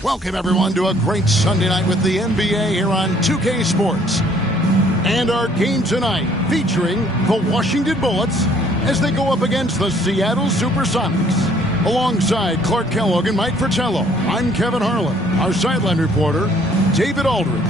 Welcome, everyone, to a great Sunday night with the NBA here on 2K Sports. And our game tonight featuring the Washington Bullets as they go up against the Seattle Supersonics. Alongside Clark Kellogg and Mike Fratello, I'm Kevin Harlan. Our sideline reporter, David Aldridge.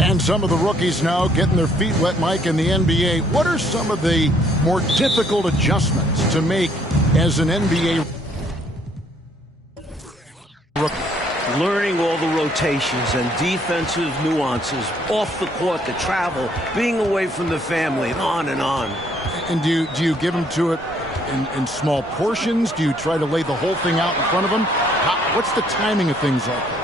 And some of the rookies now getting their feet wet, Mike, in the NBA. What are some of the more difficult adjustments to make as an NBA rookie? Learning all the rotations and defensive nuances, off the court, the travel, being away from the family, and on and on. And do you give them to it in small portions? Do you try to lay the whole thing out in front of them? What's the timing of things like that?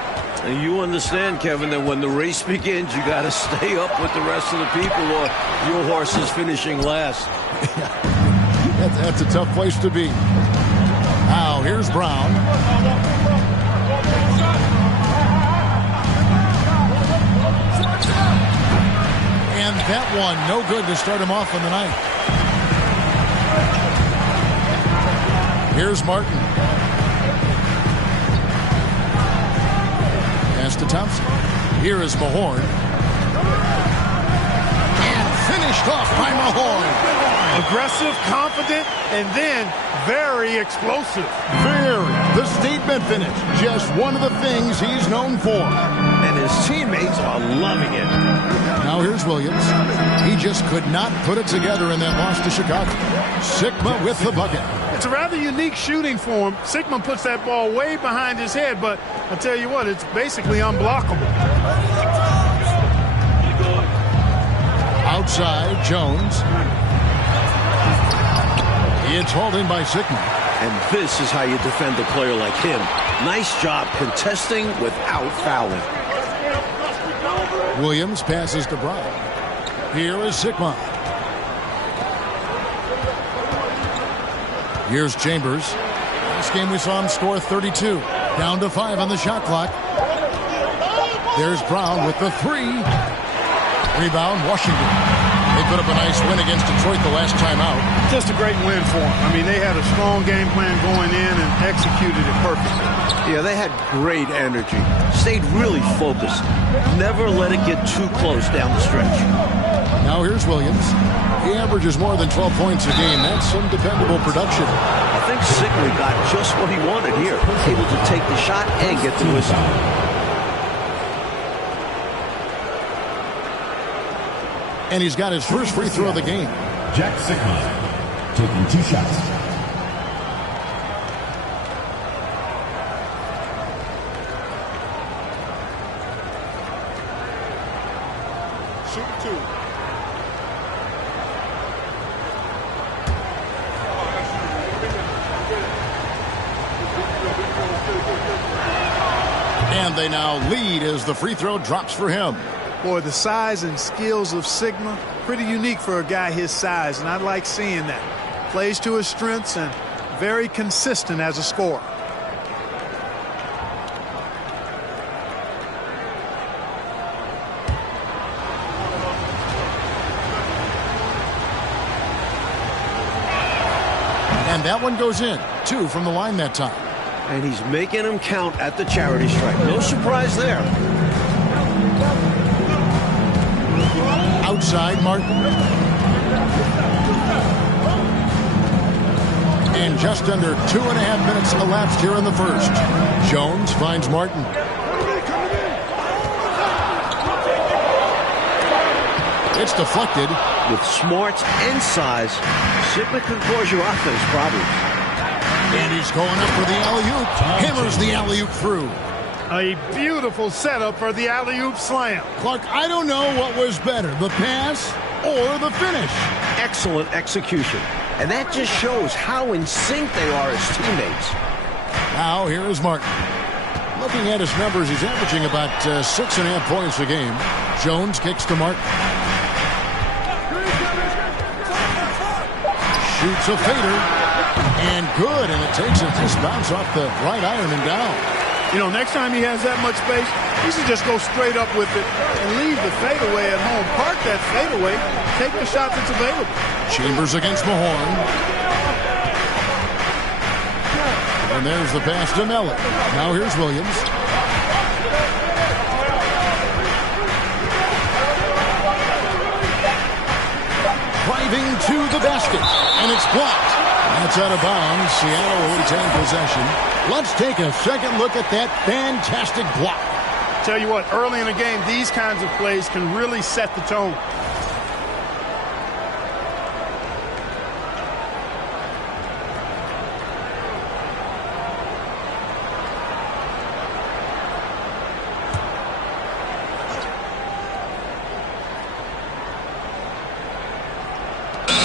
And you understand, Kevin, that when the race begins, you got to stay up with the rest of the people or your horse is finishing last. That's a tough place to be. Now, here's Brown. And that one, no good to start him off on the night. Here's Martin. Pass to Thompson. Here is Mahorn. And finished off by Mahorn. Aggressive, confident, and then very explosive. Very. The statement finish. Just one of the things he's known for. And his teammates are loving it. Now here's Williams. He just could not put it together in that loss to Chicago. Sigma with the bucket. It's a rather unique shooting for him. Sigma puts that ball way behind his head, but I tell you what, it's basically unblockable. Outside, Jones. It's hauled in by Sigma. And this is how you defend a player like him. Nice job contesting without fouling. Williams passes to Brown. Here is Sigma. Here's Chambers. Last game we saw him score 32. Down to 5 on the shot clock. There's Brown with the 3. Rebound, Washington. They put up a nice win against Detroit the last time out. Just a great win for them. I mean, they had a strong game plan going in and executed it perfectly. Yeah, they had great energy. Stayed really focused. Never let it get too close down the stretch. Now here's Williams. He averages more than 12 points a game. That's some dependable production. I think Sigma got just what he wanted here. Able to take the shot and get the whistle. And he's got his first free throw of the game. Jack Sigma taking 2 shots. Shoot 2. And they now lead as the free throw drops for him. Boy, the size and skills of Sigma, pretty unique for a guy his size, and I like seeing that. Plays to his strengths and very consistent as a scorer. And that one goes in. 2 from the line that time. And he's making them count at the charity stripe. No surprise there. Outside, Martin. And just under 2.5 minutes elapsed here in the first. Jones finds Martin. It's deflected. With smarts and size, Sigma can cause your offense problems. And he's going up for the alley-oop. Hammers the alley-oop through. A beautiful setup for the alley-oop slam. Clark, I don't know what was better, the pass or the finish. Excellent execution. And that just shows how in sync they are as teammates. Now here is Martin. Looking at his numbers, he's averaging about 6.5 points a game. Jones kicks to Martin. Shoots a fader. And good. And it takes a just bounce off the right iron and down. You know, next time he has that much space, he should just go straight up with it and leave the fadeaway at home. Park that fadeaway. Take the shot that's available. Chambers against Mahorn. And there's the pass to Mellon. Now here's Williams. Driving to the basket. And it's blocked. That's out of bounds. Seattle will retain possession. Let's take a second look at that fantastic block. Tell you what, early in the game, these kinds of plays can really set the tone.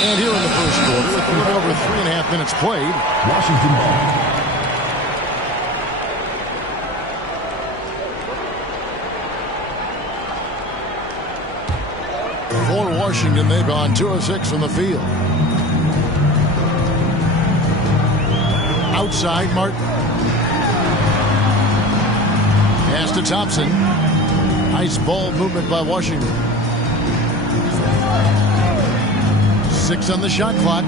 And here in the first quarter, with over 3.5 minutes played, Washington ball. For Washington, they've gone 2 of 6 from the field. Outside, Martin. Pass to Thompson. Nice ball movement by Washington. 6 on the shot clock.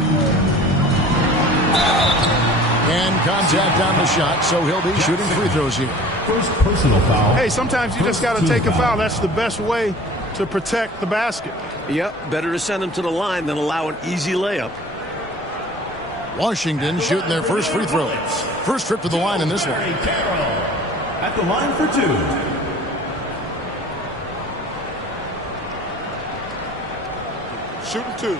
And contact on the shot, so he'll be shooting free throws here. First personal foul. Hey, sometimes you just got to take a foul. That's the best way to protect the basket. Yep, better to send him to the line than allow an easy layup. Washington shooting their first free throw. First trip to the line in this one. At the line for 2. Shooting 2.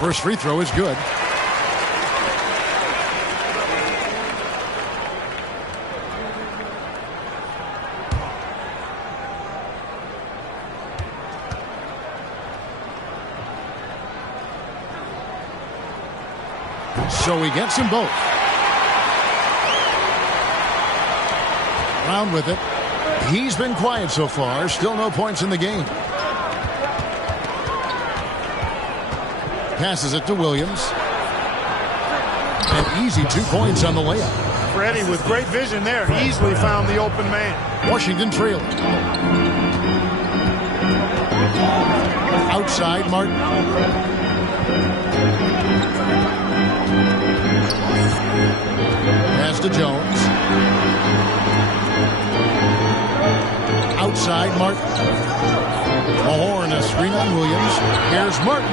First free throw is good. So he gets them both. Brown with it. He's been quiet so far. Still no points in the game. Passes it to Williams. An easy 2 points on the layup. Freddie with great vision there. Easily found the open man. Washington trailing. Outside, Martin. Pass to Jones. Outside, Martin. Mahorn, a screen on Williams. Here's Martin.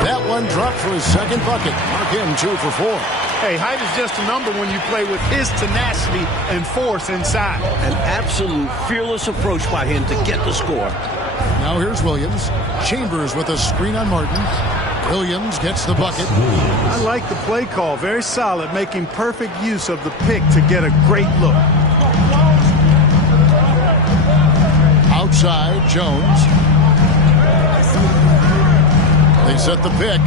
That one dropped for his second bucket. Mark him 2 for 4. Hey, height is just a number when you play with his tenacity and force inside. An absolute fearless approach by him to get the score. Now here's Williams. Chambers with a screen on Martin. Williams gets the bucket. I like the play call. Very solid, making perfect use of the pick to get a great look. Outside, Jones. They set the pick.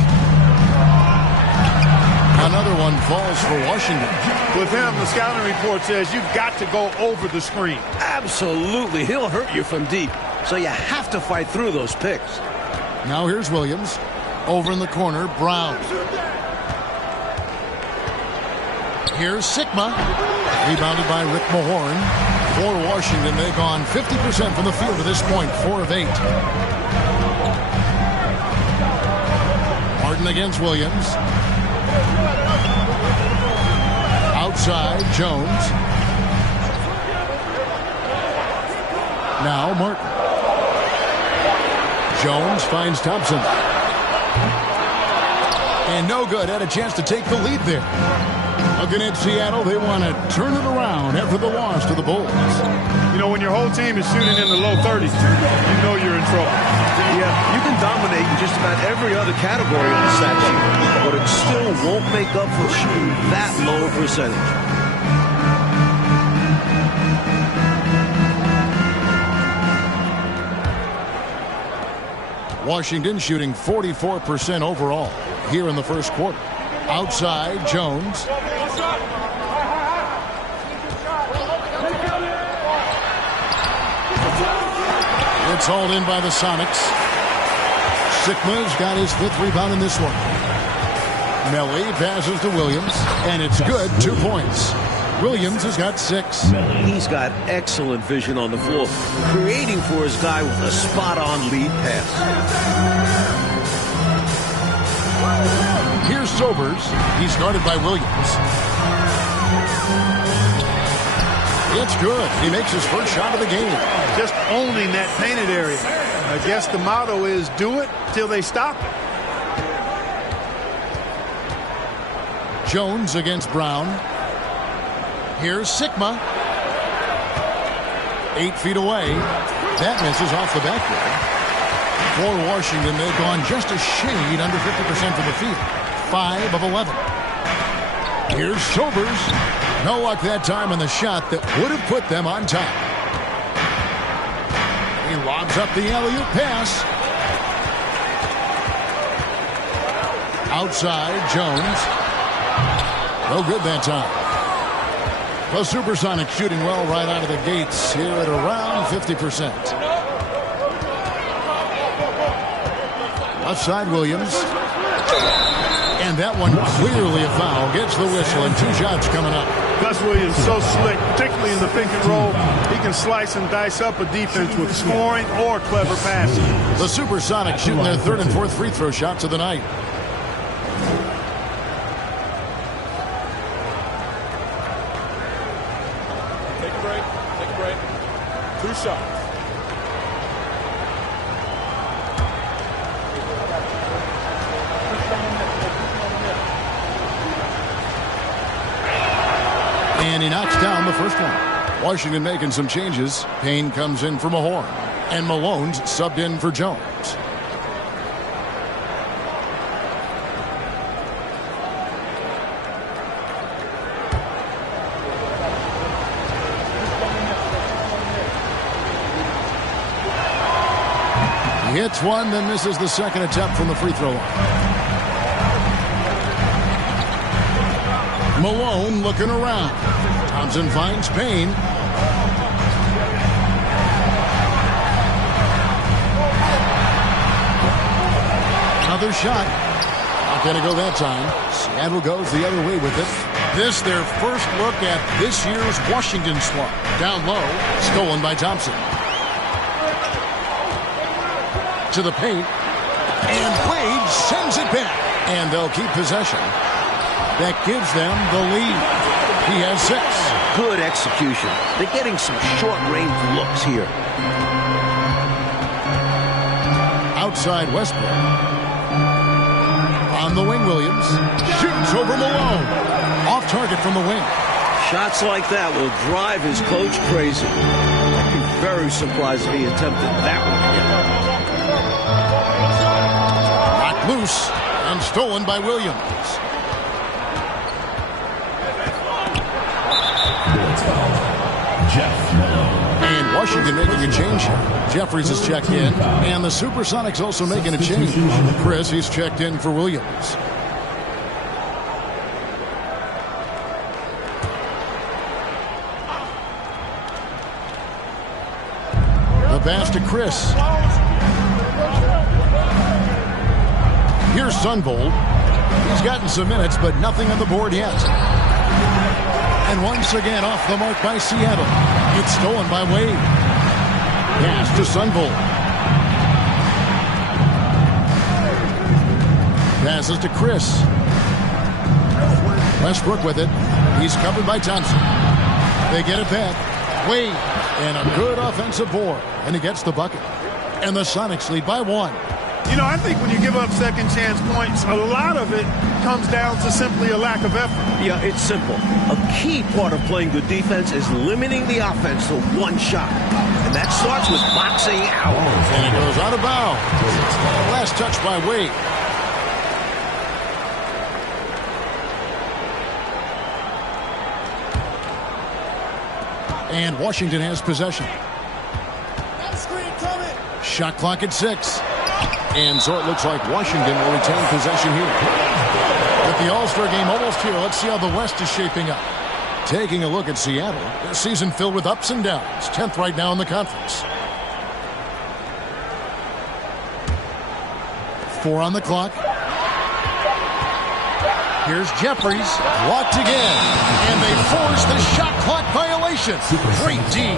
Another one falls for Washington. With him, the scouting report says you've got to go over the screen. Absolutely. He'll hurt you from deep. So you have to fight through those picks. Now here's Williams. Over in the corner, Brown. Here's Sigma. Rebounded by Rick Mahorn. For Washington, they've gone 50% from the field to this point, 4 of 8. Martin against Williams. Outside, Jones. Now Martin. Jones finds Thompson. And no good. Had a chance to take the lead there. Looking at Seattle, they want to turn it around after the loss to the Bulls. You know, when your whole team is shooting in the low 30s, you know you're in trouble. Yeah, you can dominate in just about every other category on the stat sheet, but it still won't make up for shooting that low percentage. Washington shooting 44% overall here in the first quarter. Outside, Jones. It's hauled in by the Sonics. Sigma's got his 5th rebound in this one. Melly passes to Williams, and it's good. 2 points. Williams has got 6. He's got excellent vision on the floor, creating for his guy with a spot-on lead pass. Here's Sobers. He's guarded by Williams. It's good. He makes his first shot of the game. Just owning that painted area. I guess the motto is do it till they stop it. Jones against Brown. Here's Sigma. 8 feet away. That misses off the backboard. For Washington, they've gone just a shade under 50% from the field. 5 of 11. Here's Sobers. No luck that time on the shot that would have put them on top. He lobs up the alley-oop pass. Outside, Jones. No good that time. The Supersonics shooting well right out of the gates here at around 50%. Left side, Williams. And that one clearly a foul. Gets the whistle and 2 shots coming up. Gus Williams so slick, particularly in the pick and roll. He can slice and dice up a defense with scoring or clever passing. The Supersonics shooting their 3rd and 4th free throw shots of the night. Take a break. Take a break. 2 shots. And he knocks down the first one. Washington making some changes. Payne comes in for Mahorn. And Malone's subbed in for Jones. He hits one, then misses the second attempt from the free throw line. Malone looking around. Thompson finds Payne. Another shot. Not going to go that time. Seattle goes the other way with it. This their first look at this year's Washington squad. Down low. Stolen by Thompson. To the paint. And Wade sends it back. And they'll keep possession. That gives them the lead. He has 6. Good execution. They're getting some short-range looks here. Outside Westbrook. On the wing, Williams. Shoots over Malone. Off target from the wing. Shots like that will drive his coach crazy. I'd be very surprised if he attempted that one again. Knocked loose and stolen by Williams. And Washington making a change here. Jeffries has checked in, and the Supersonics also making a change. Chris, he's checked in for Williams. The pass to Chris. Here's Sunvold. He's gotten some minutes, but nothing on the board yet. And once again off the mark by Seattle. It's stolen by Wade. Pass to Sunvold. Passes to Chris. Westbrook with it. He's covered by Thompson. They get it back. Wade. And a good offensive board. And he gets the bucket. And the Sonics lead by 1. You know, I think when you give up second chance points, a lot of it comes down to simply a lack of effort. Yeah, it's simple. A key part of playing good defense is limiting the offense to 1 shot. And that starts with boxing out. And it goes out of bounds. Last touch by Wade. And Washington has possession. Shot clock at 6. And so it looks like Washington will retain possession here. With the all All-Star game almost here. Let's see how the West is shaping up. Taking a look at Seattle, their season filled with ups and downs. 10th right now in the conference. 4 on the clock. Here's Jeffries, blocked again, and they force the shot clock violation. Great D.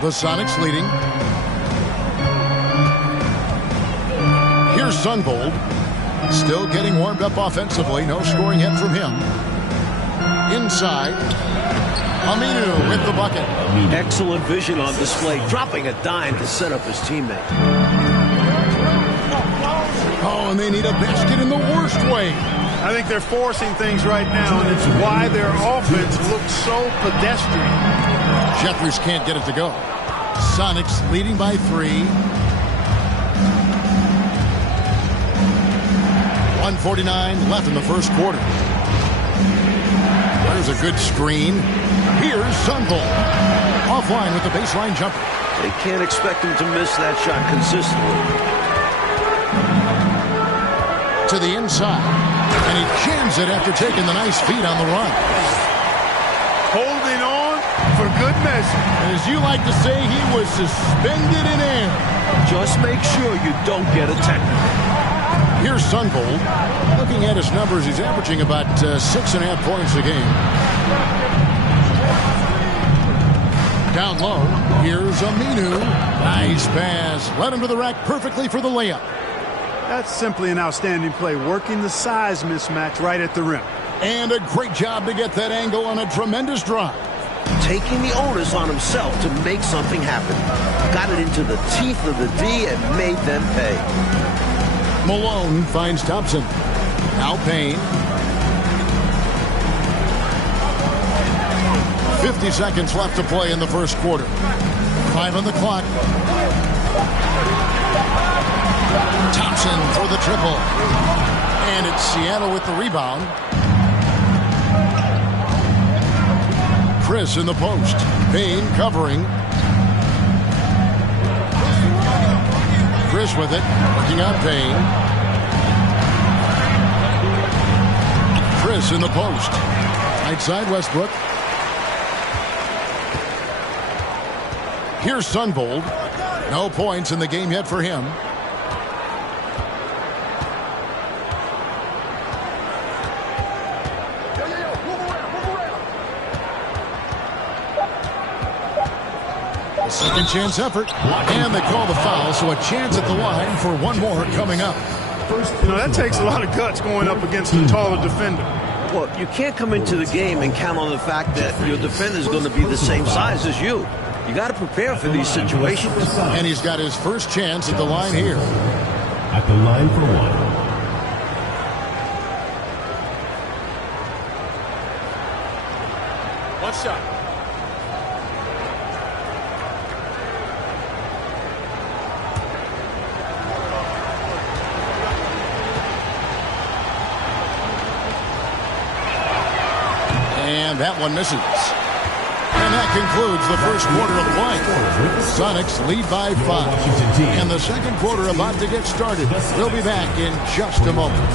The Sonics leading. Here's Sunvold, still getting warmed up offensively. No scoring yet from him. Inside, Aminu with the bucket. Excellent vision on display, dropping a dime to set up his teammate. Oh, and they need a basket in the worst way. I think they're forcing things right now, and it's why their offense looks so pedestrian. Jeffries can't get it to go. Sonics leading by 3. 1:49 left in the first quarter. There's a good screen. Here's Sunvold. Offline with the baseline jumper. They can't expect him to miss that shot consistently. To the inside. And he jams it after taking the nice feed on the run. Holding on for good measure. As you like to say, he was suspended in air. Just make sure you don't get a technical. Here's Sunvold. Looking at his numbers, he's averaging about 6.5 points a game. Down low, here's Aminu. Nice pass. Led him to the rack perfectly for the layup. That's simply an outstanding play, working the size mismatch right at the rim. And a great job to get that angle on a tremendous drive. Taking the onus on himself to make something happen. Got it into the teeth of the D and made them pay. Malone finds Thompson. Now Payne. 50 seconds left to play in the first quarter. 5 on the clock. Thompson for the triple. And it's Seattle with the rebound. Chris in the post. Payne covering. Chris with it. Working on Payne. Chris in the post. Right side Westbrook. Here's Sunvold. No points in the game yet for him. Second chance effort. And they call the foul, so a chance at the line for one more coming up. You know, that takes a lot of guts going up against a taller defender. Well, you can't come into the game and count on the fact that your defender is going to be the same size as you. You got to prepare for these situations. And he's got his first chance at the line here. At the line for 1. One shot. And that one misses. And that concludes the first quarter of play. Sonics lead by 5. And the second quarter about to get started. We'll be back in just a moment.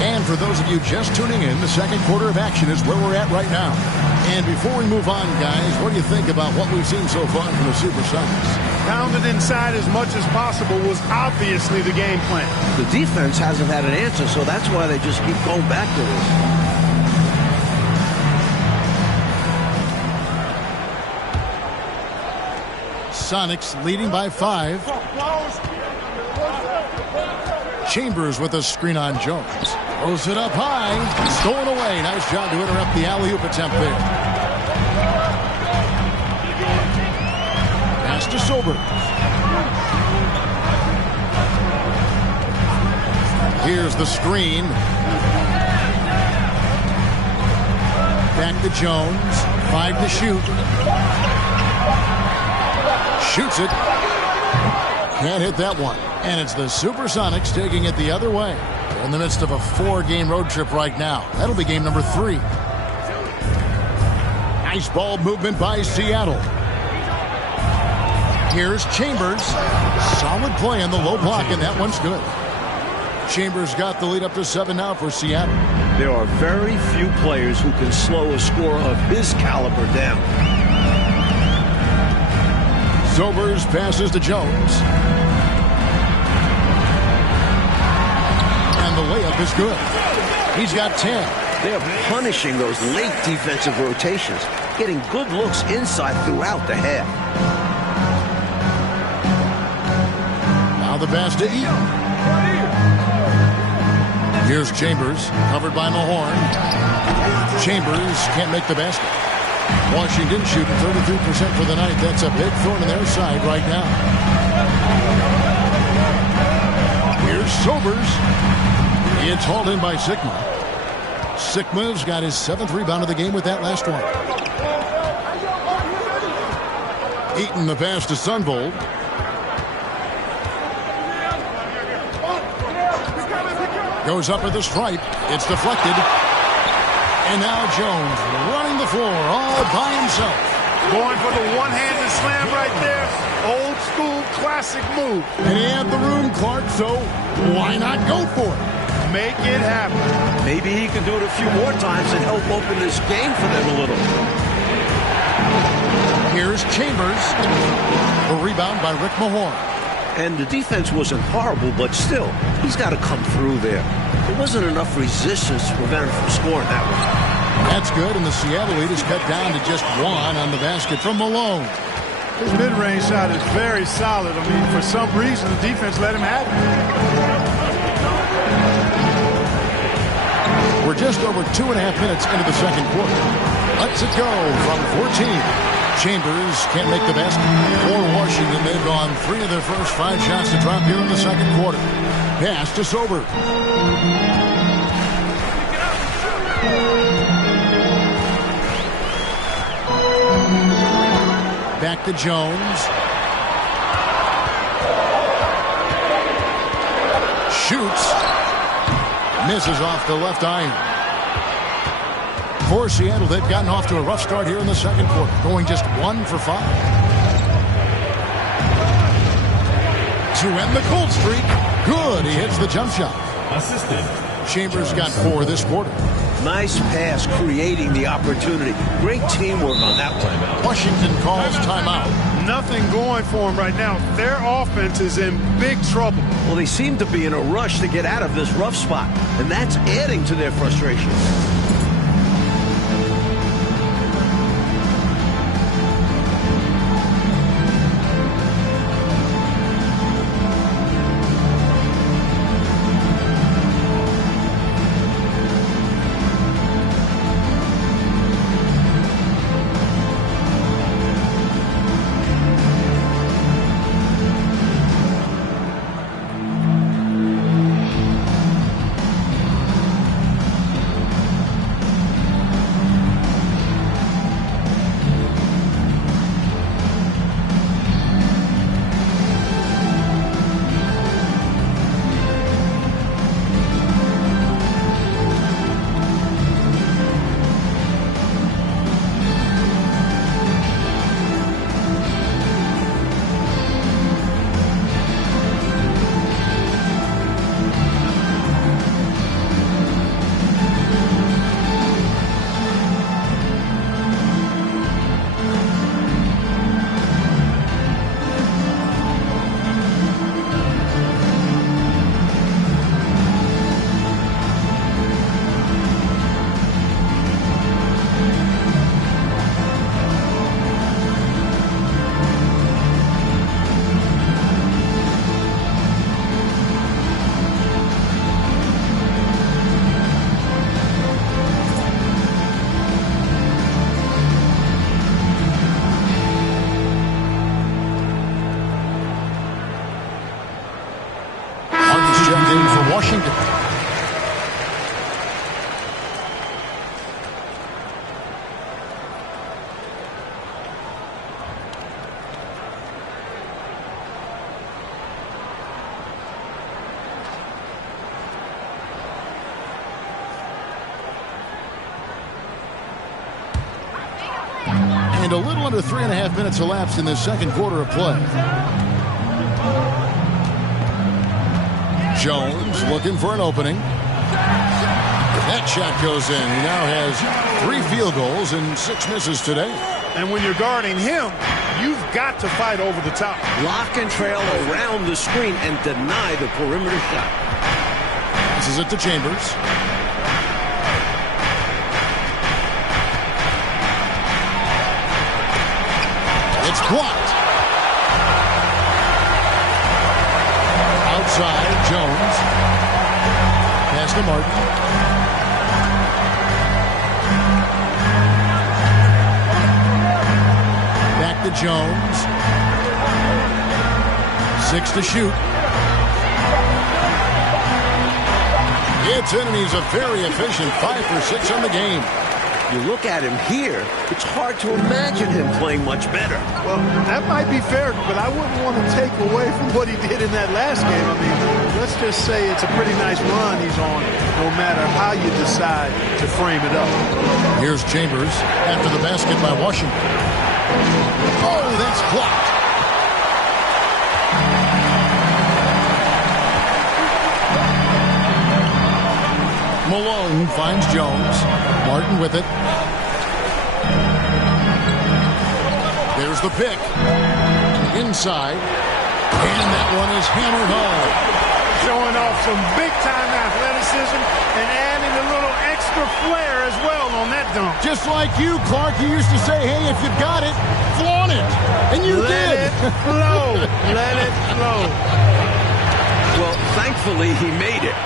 And for those of you just tuning in, the second quarter of action is where we're at right now. And before we move on, guys, what do you think about what we've seen so far from the Supersonics? Pounded inside as much as possible was obviously the game plan. The defense hasn't had an answer, so that's why they just keep going back to this. Sonics leading by 5. Chambers with a screen on Jones. Throws it up high. Stolen away. Nice job to interrupt the alley-oop attempt there. Pass to Sobers. Here's the screen. Back to Jones. 5 to shoot. Shoots it. Can't hit that one. And it's the Supersonics taking it the other way. They're in the midst of a 4-game road trip right now. That'll be game number 3. Nice ball movement by Seattle. Here's Chambers. Solid play on the low block, and that one's good. Chambers got the lead up to 7 now for Seattle. There are very few players who can slow a score of his caliber down. Sobers passes to Jones. And the layup is good. He's got 10. They're punishing those late defensive rotations, getting good looks inside throughout the half. Now the pass to Eaton. Here's Chambers, covered by Mahorn. Chambers can't make the basket. Washington shooting 33% for the night. That's a big thorn in their side right now. Here's Sobers. It's hauled in by Sigma. Sigma's got his 7th rebound of the game with that last one. Eaton the pass to Sunvold. Goes up at the stripe. It's deflected. And now Jones running the floor all by himself. Going for the one-handed slam right there. Old school classic move. And he had the room, Clark, so why not go for it? Make it happen. Maybe he can do it a few more times and help open this game for them a little. Here's Chambers. A rebound by Rick Mahorn. And the defense wasn't horrible, but still, he's got to come through there. There wasn't enough resistance to prevent him from scoring that one. That's good, and the Seattle lead is cut down to just 1 on the basket from Malone. His mid-range shot is very solid. I mean, for some reason, the defense let him have it. We're just over 2.5 minutes into the second quarter. Let's it go from 14. Chambers can't make the basket. For Washington, they've gone 3 of their first 5 shots to drop here in the second quarter. Pass to Sober. Back to Jones. Shoots. Misses off the left iron. For Seattle, they've gotten off to a rough start here in the second quarter, going just 1 for 5. To end the cold streak. Good. He hits the jump shot. Assistant. Chambers got 4 this quarter. Nice pass, creating the opportunity. Great teamwork on that one. Washington calls timeout. Nothing going for him right now. Their offense is in big trouble. Well, they seem to be in a rush to get out of this rough spot, and that's adding to their frustration. Washington. And a little under 3.5 minutes elapsed in this second quarter of play. Jones looking for an opening. That shot goes in. He now has 3 field goals and 6 misses today. And when you're guarding him, you've got to fight over the top. Lock and trail around the screen and deny the perimeter shot. This is it to Chambers. It's blocked. Outside, Jones. Pass to Martin. Back to Jones. 6 to shoot. It's in, and he's a very efficient 5 for 6 on the game. You look at him here, it's hard to imagine him playing much better. Well, that might be fair, but I wouldn't want to take away from what he did in that last game. I mean, let's just say it's a pretty nice run he's on, no matter how you decide to frame it up. Here's Chambers after the basket by Washington. Oh, that's blocked. Malone finds Jones. Martin with it. There's the pick. Inside. And that one is hammered home. Showing off some big-time athleticism and adding a little extra flair as well on that dunk. Just like you, Clark, you used to say, hey, if you've got it, flaunt it. And you did. Let it flow. Let it flow. Well, thankfully, he made it.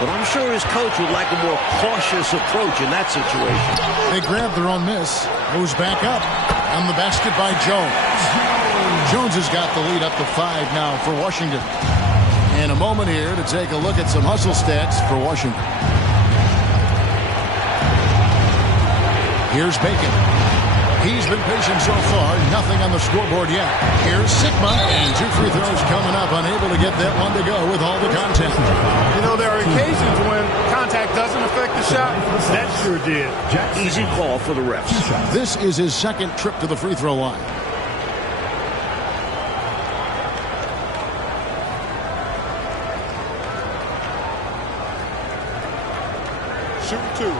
But I'm sure his coach would like a more cautious approach in that situation. They grabbed their own miss. Goes back up. On the basket by Jones. Jones has got the lead up to 5 now for Washington. And a moment here to take a look at some hustle stats for Washington. Here's Bacon. He's been patient so far. Nothing on the scoreboard yet. Here's Sigma. And 2 free throws coming up. Unable to get that one to go with all the contact. You know, there are occasions when contact doesn't affect the shot. That sure did. Easy call for the refs. This is his second trip to the free throw line. Shoot 2.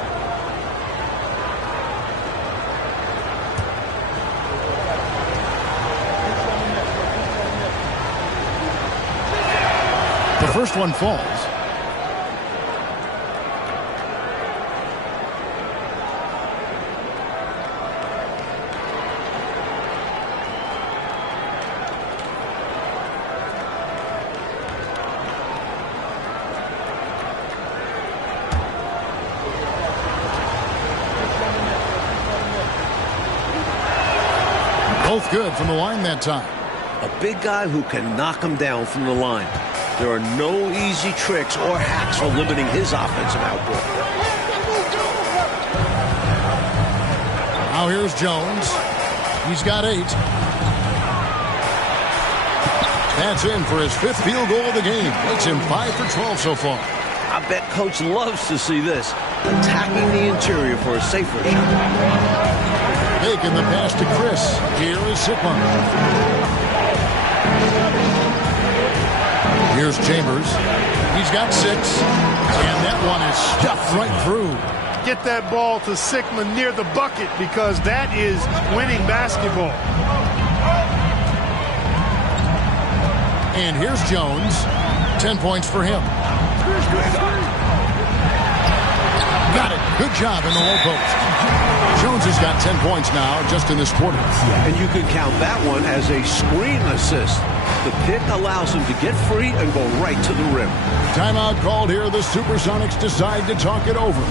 The first one falls. Both good from the line that time. A big guy who can knock him down from the line. There are no easy tricks or hacks for limiting his offensive output. Now here's Jones. He's got 8. That's in for his 5th field goal of the game. Makes him 5 for 12 so far. I bet Coach loves to see this. Attacking the interior for a safer shot. Making the pass to Chris. Here is Sigma. Here's Chambers. He's got 6. And that one is stuffed right through. Get that ball to Sigma near the bucket because that is winning basketball. And here's Jones. 10 points for him. Got it. Good job in the low post. Jones has got 10 points now just in this quarter. And you can count that one as a screen assist. The pick allows him to get free and go right to the rim. Timeout called here. The Supersonics decide to talk it over.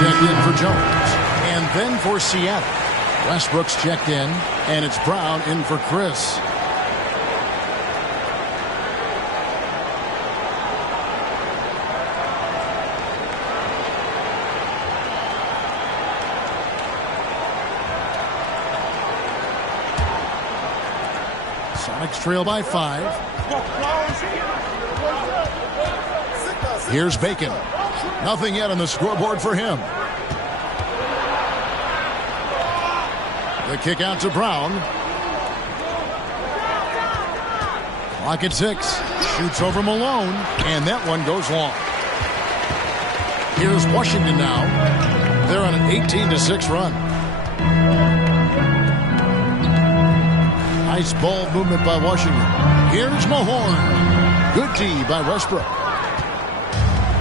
checked in for Jones. And then for Seattle, Westbrook's checked in, and it's Brown in for Chris. Sonics trail by 5. Here's Bacon. Nothing yet on the scoreboard for him. The kick out to Brown. Clock at 6. Shoots over Malone, and that one goes long. Here's Washington now. They're on an 18-6 run. Nice ball movement by Washington. Here's Mahorn. Good D by Westbrook.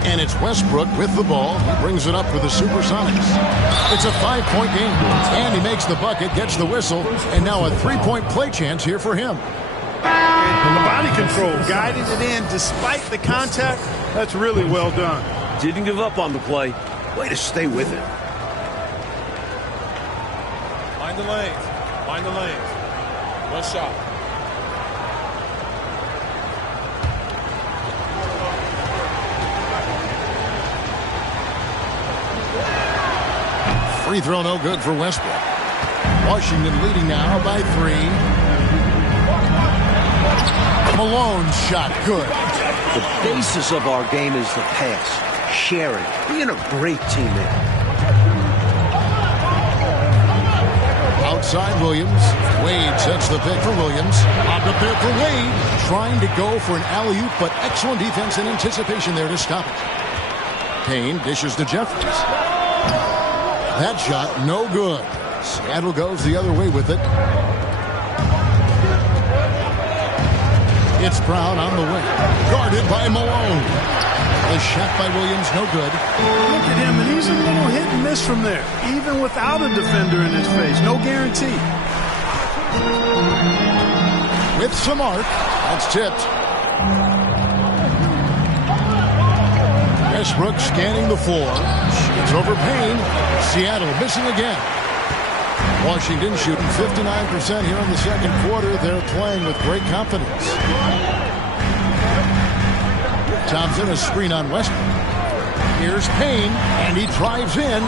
And it's Westbrook with the ball. He brings it up for the Supersonics. It's a 5-point game. And he makes the bucket, gets the whistle, and now a 3-point play chance here for him. And the body control, guiding it in despite the contact. That's really well done. Didn't give up on the play. Way to stay with it. Mind the lanes. Mind the lanes. One shot. Free throw no good for Westbrook. Washington leading now by 3. Malone's shot good. The basis of our game is the pass, sharing, being a great teammate. Outside Williams. Wade sets the pick for Williams. On the pick for Wade. Trying to go for an alley-oop, but excellent defense and anticipation there to stop it. Payne dishes to Jeffries. That shot, no good. Seattle goes the other way with it. It's Brown on the wing. Guarded by Malone. The shot by Williams, no good. Look at him, and he's a little hit and miss from there, even without a defender in his face. No guarantee. With some arc, that's tipped. Westbrook scanning the floor. It's over Payne. Seattle missing again. Washington shooting 59% here in the second quarter. They're playing with great confidence. Thompson, a screen on Westbrook. Here's Payne, and he drives in.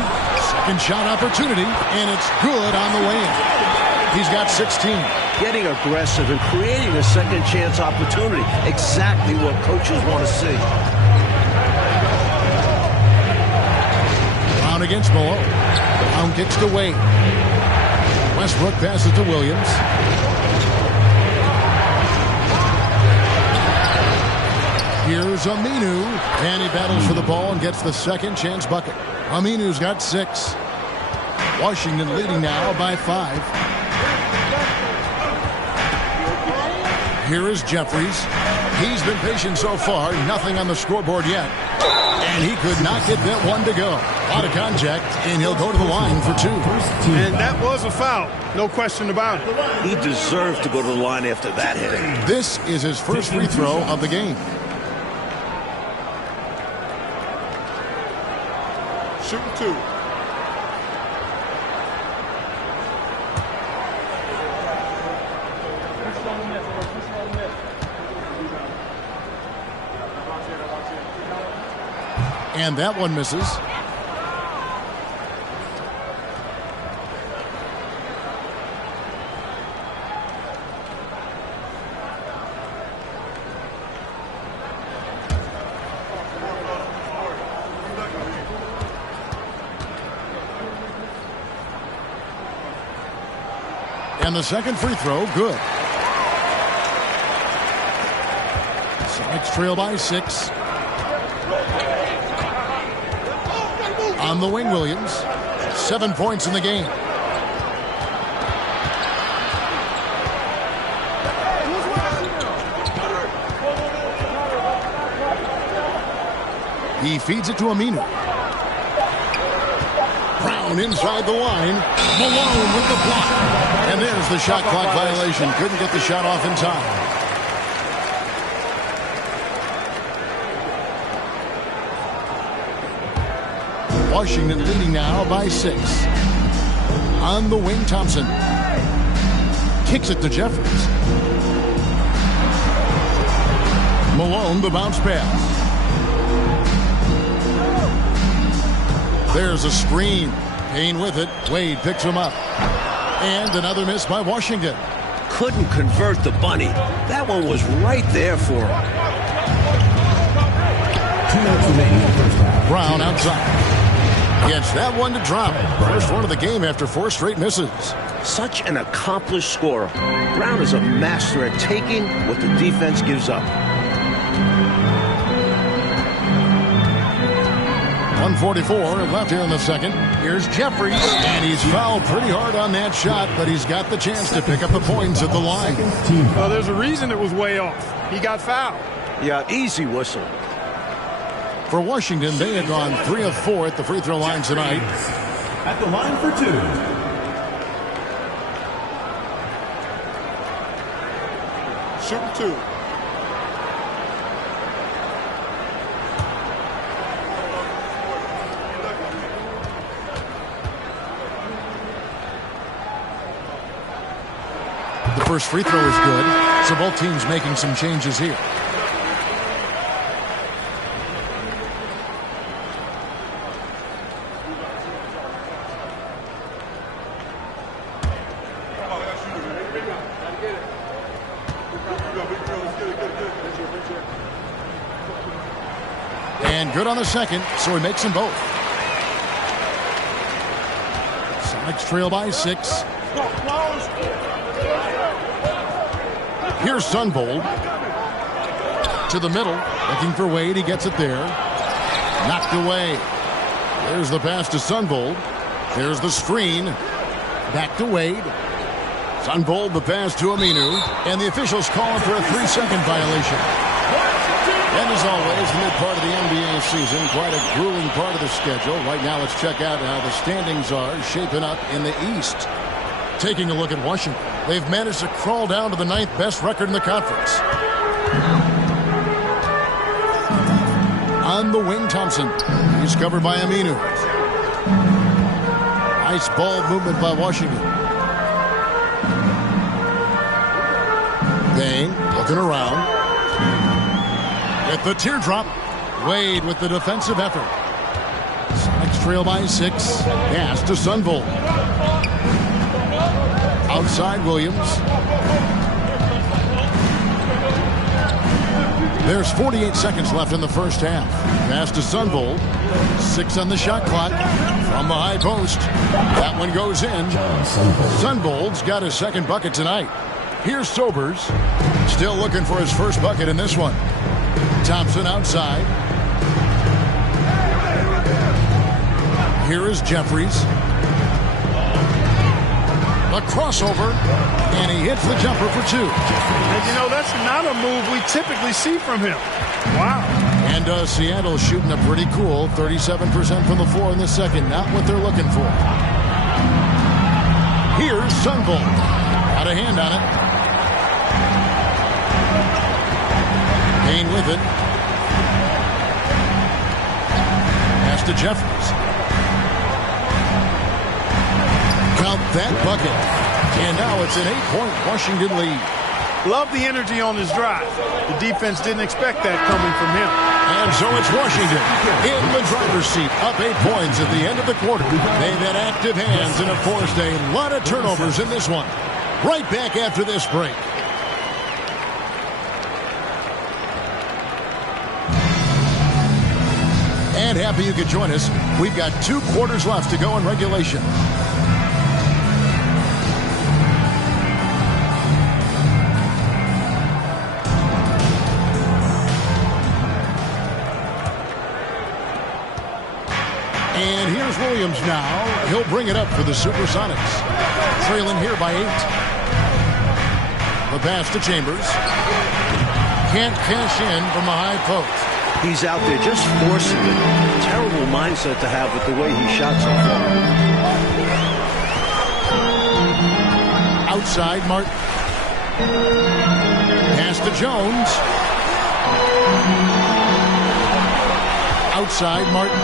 Second shot opportunity, and it's good on the way in. He's got 16. Getting aggressive and creating a second chance opportunity. Exactly what coaches want to see. Brown against Malone. Brown kicks to Wade. Westbrook passes to Williams. Here's Aminu, and he battles for the ball and gets the second chance bucket. Aminu's got 6. Washington leading now by 5. Here is Jeffries. He's been patient so far. Nothing on the scoreboard yet. And he could not get that one to go. A lot of contact, and he'll go to the line for 2. And that was a foul. No question about it. He deserved to go to the line after that hit. This is his first free throw of the game. Shooting 2. And that one misses. And the second free throw, good. Sonics trail by 6. On the wing, Williams. 7 points in the game. He feeds it to Aminu. Brown inside the line. Malone with the block. And there's the shot clock violation. Couldn't get the shot off in time. Washington leading now by 6. On the wing, Thompson kicks it to Jeffries. Malone, the bounce pass. There's a screen. Payne with it. Wade picks him up. And another miss by Washington. Couldn't convert the bunny. That one was right there for him. 2 minutes remaining in the first half. Brown outside. Gets that one to drop. First one of the game after 4 straight misses. Such an accomplished scorer. Brown is a master at taking what the defense gives up. 1:44 left here in the second. Here's Jeffries, and he's fouled pretty hard on that shot, but he's got the chance to pick up the points at the line. Well, there's a reason it was way off. He got fouled. Yeah, easy whistle. For Washington, they had gone 3 of 4 at the free throw line tonight. At the line for 2. Shooting 2. The first free throw is good, so both teams making some changes here. And good on the second, so he makes them both. Sonics trail by 6. Here's Sunvold. To the middle, looking for Wade. He gets it there. Knocked away. There's the pass to Sunvold. There's the screen. Back to Wade. Sunvold, the pass to Aminu. And the officials calling for a 3-second violation. And as always, the mid part of the NBA season, quite a grueling part of the schedule. Right now, let's check out how the standings are shaping up in the East. Taking a look at Washington, they've managed to crawl down to the 9th best record in the conference. On the wing, Thompson. He's covered by Aminu. Nice ball movement by Washington. Payne looking around. At the teardrop, Wade with the defensive effort. Sonics trail by 6. Pass to Sunvold. Outside Williams. There's 48 seconds left in the first half. Pass to Sunvold. 6 on the shot clock. From the high post. That one goes in. Sunvold's got his second bucket tonight. Here's Sobers. Still looking for his first bucket in this one. Thompson outside. Here is Jeffries. A crossover, and he hits the jumper for 2. And you know, that's not a move we typically see from him. Wow. And Seattle shooting a pretty cool 37% from the floor in the second. Not what they're looking for. Here's Sunvold. Got a hand on it. Payne with it. Pass to Jeffries. Count that bucket. And now it's an 8-point Washington lead. Love the energy on his drive. The defense didn't expect that coming from him. And so it's Washington in the driver's seat, up 8 points at the end of the quarter. They've had active hands and have forced a lot of turnovers in this one. Right back after this break. And happy you could join us. We've got 2 quarters left to go in regulation. And here's Williams now. He'll bring it up for the Supersonics. Trailing here by 8. The pass to Chambers. Can't cash in from the high post. He's out there just forcing it. Terrible mindset to have with the way he shot so far. Outside, Martin. Pass to Jones. Outside, Martin.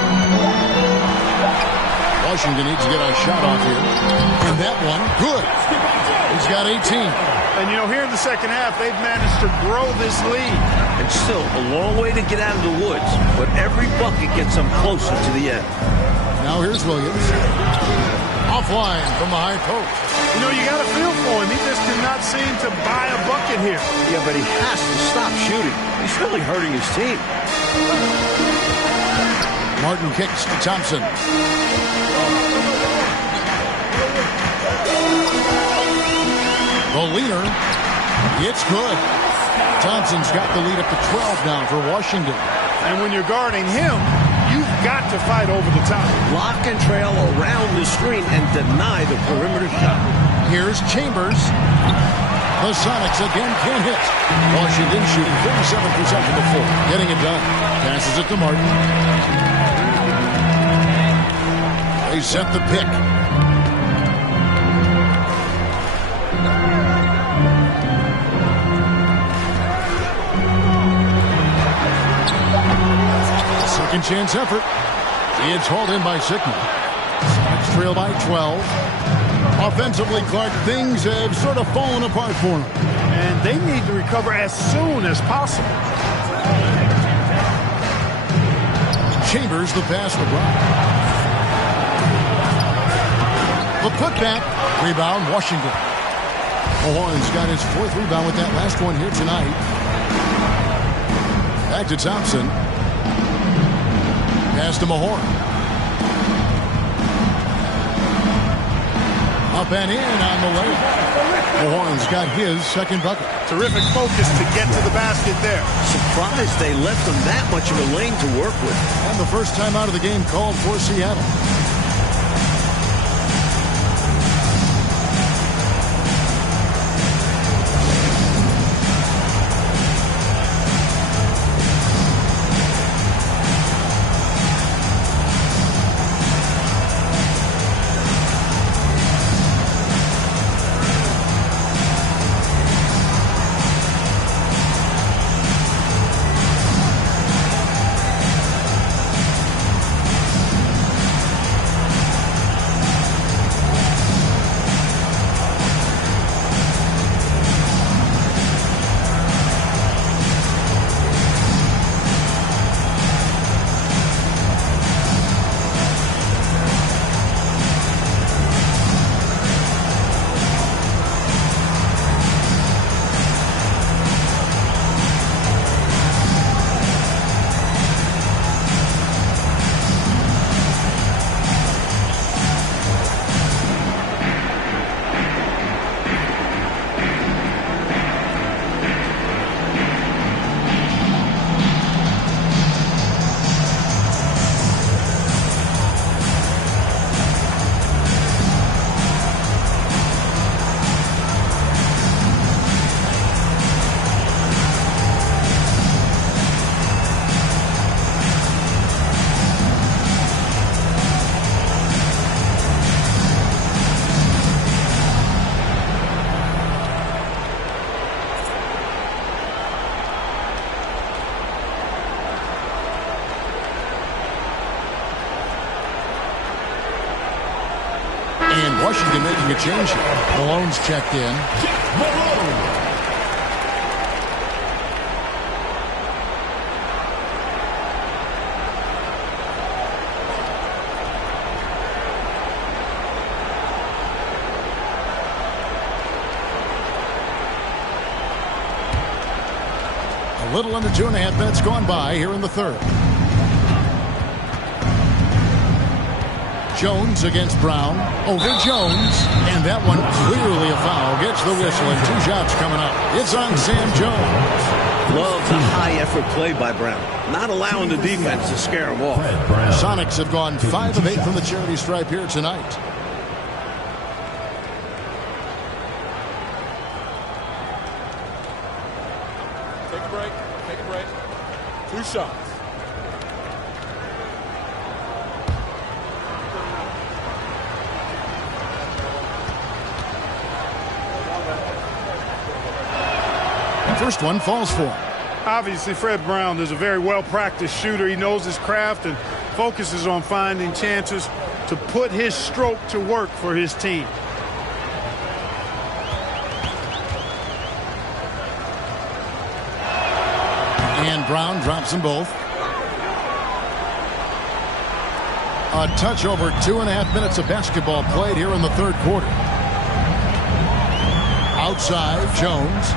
Washington needs to get a shot off here. And that one, good. He's got 18. And, you know, here in the second half, they've managed to grow this lead. And still a long way to get out of the woods, but every bucket gets them closer to the end. Now here's Williams. Offline from the high post. You know, you got a feel for him. He just cannot seem to buy a bucket here. Yeah, but he has to stop shooting. He's really hurting his team. Martin kicks to Thompson. The leader. It's good. Thompson's got the lead up to 12 now for Washington. And when you're guarding him, you've got to fight over the top. Lock and trail around the screen and deny the perimeter shot. Here's Chambers. The Sonics again can't hit. Washington shooting 47% from the floor. Getting it done. Passes it to Martin. They set the pick. Second chance effort. It's hauled in by Sickman. Sonics trail by 12. Offensively, Clark, things have sort of fallen apart for them. And they need to recover as soon as possible. Chambers the pass to Brown. The putback. Rebound, Washington. Mahorn's got his 4th rebound with that last one here tonight. Back to Thompson. Pass to Mahorn. Up and in on the layup. Mahorn's got his 2nd bucket. Terrific focus to get to the basket there. Surprised they left him that much of a lane to work with. And the first time out of the game called for Seattle. And Washington making a change here. Malone's checked in. A little under 2.5 minutes gone by here in the 3rd. Jones against Brown. Over Jones. And that one clearly a foul. Gets the whistle and 2 shots coming up. It's on Sam Jones. Love the high-effort play by Brown. Not allowing the defense to scare him off. Sonics have gone 5 of 8 from the charity stripe here tonight. Take a break. Take a break. 2 shots. First one falls for him. Obviously, Fred Brown is a very well-practiced shooter. He knows his craft and focuses on finding chances. to put his stroke to work for his team. And Brown drops them both. A touch over 2.5 minutes of basketball played here in the third quarter. Outside, Jones.